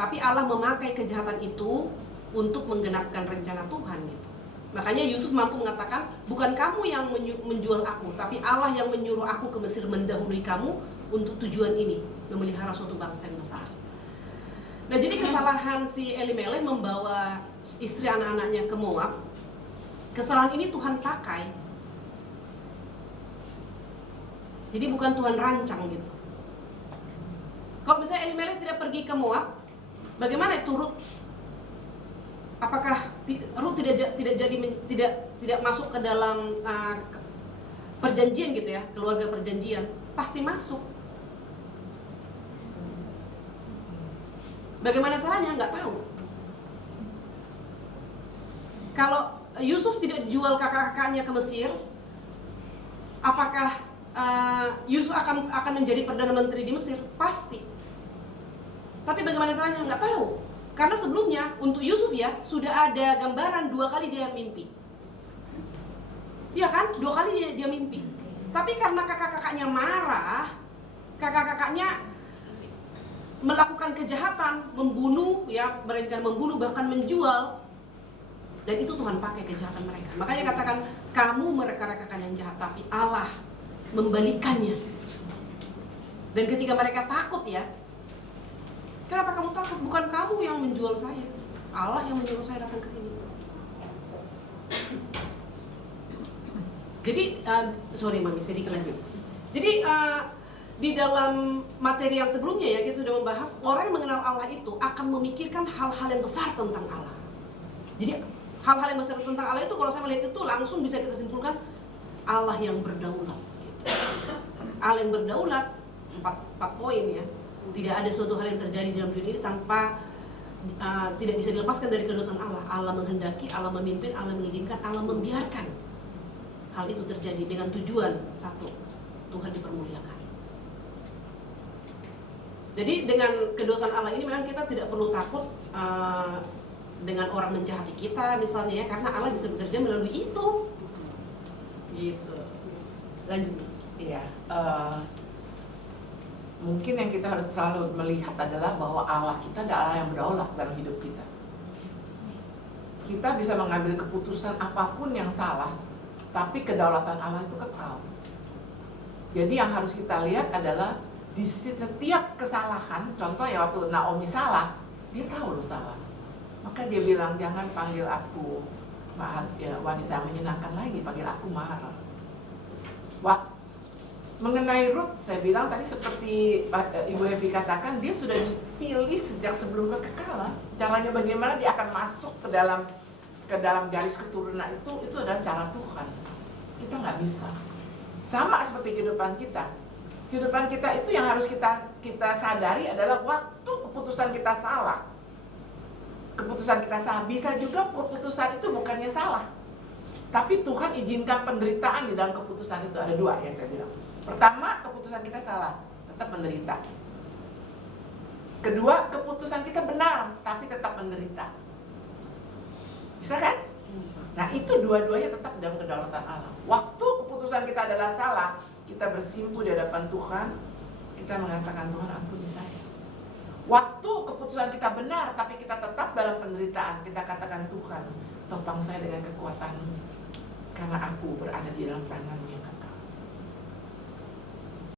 Tapi Allah memakai kejahatan itu untuk menggenapkan rencana Tuhan gitu. Makanya Yusuf mampu mengatakan, bukan kamu yang menjual aku, tapi Allah yang menyuruh aku ke Mesir mendahului kamu untuk tujuan ini, memelihara suatu bangsa yang besar. Nah, jadi kesalahan si Elimelech membawa istri anak-anaknya ke Moab. Kesalahan ini Tuhan pakai. Jadi bukan Tuhan rancang gitu. Kalau misalnya Elimelech tidak pergi ke Moab, bagaimana itu Rut? Apakah Rut tidak masuk ke dalam perjanjian gitu ya, keluarga perjanjian? Pasti masuk. Bagaimana caranya? Nggak tahu. Kalau Yusuf tidak dijual kakak-kakaknya ke Mesir, apakah Yusuf akan menjadi perdana menteri di Mesir? Pasti. Tapi bagaimana caranya? Nggak tahu. Karena sebelumnya untuk Yusuf ya sudah ada gambaran 2 kali dia mimpi. Iya kan? 2 kali dia mimpi. Tapi karena kakak-kakaknya marah, kakak-kakaknya melakukan kejahatan, membunuh ya, berencana membunuh, bahkan menjual. Dan itu Tuhan pakai kejahatan mereka. Makanya katakan, kamu mereka-rekakan yang jahat, tapi Allah membalikannya. Dan ketika mereka takut ya, kenapa kamu takut? Bukan kamu yang menjual saya, Allah yang menyuruh saya datang ke sini. Jadi, sorry Mami, saya dikelasin. Jadi di dalam materi yang sebelumnya ya, kita sudah membahas orang yang mengenal Allah itu akan memikirkan hal-hal yang besar tentang Allah. Jadi hal-hal yang besar tentang Allah itu kalau saya melihat itu langsung bisa kita simpulkan Allah yang berdaulat. Allah yang berdaulat, 4 poin ya. Tidak ada suatu hal yang terjadi dalam dunia ini tanpa tidak bisa dilepaskan dari kedaulatan Allah. Allah menghendaki, Allah memimpin, Allah mengizinkan, Allah membiarkan hal itu terjadi dengan tujuan satu, Tuhan dipermuliakan. Jadi dengan kedaulatan Allah ini memang kita tidak perlu takut dengan orang menjahati kita misalnya ya, karena Allah bisa bekerja melalui itu. Gitu. Lanjut. Iya, mungkin yang kita harus selalu melihat adalah bahwa Allah kita adalah Allah yang berdaulat dalam hidup kita. Kita bisa mengambil keputusan apapun yang salah, tapi kedaulatan Allah itu kekal. Jadi yang harus kita lihat adalah di setiap kesalahan, contoh ya waktu Naomi salah, dia tahu loh salah. Maka dia bilang, jangan panggil aku wanita menyenangkan lagi, panggil aku Mara. Mengenai Ruth, saya bilang tadi seperti Ibu Evi katakan, dia sudah dipilih sejak sebelum kekekalan. Caranya bagaimana dia akan masuk ke dalam garis keturunan itu adalah cara Tuhan. Kita nggak bisa. Sama seperti kehidupan kita. Kehidupan kita itu yang harus kita sadari adalah waktu keputusan kita salah. Keputusan kita salah. Bisa juga keputusan itu bukannya salah, tapi Tuhan izinkan penderitaan di dalam keputusan itu. Ada dua ya saya bilang. Pertama, keputusan kita salah, tetap menderita. Kedua, keputusan kita benar, tapi tetap menderita. Bisa kan? Nah itu dua-duanya tetap dalam kedaulatan Allah. Waktu keputusan kita adalah salah, kita bersimpuh di hadapan Tuhan, kita mengatakan, Tuhan ampuni saya. Waktu keputusan kita benar, tapi kita tetap dalam penderitaan, kita katakan, Tuhan topang saya dengan kekuatan-Mu, karena aku berada di dalam tangan-Mu yang kekal.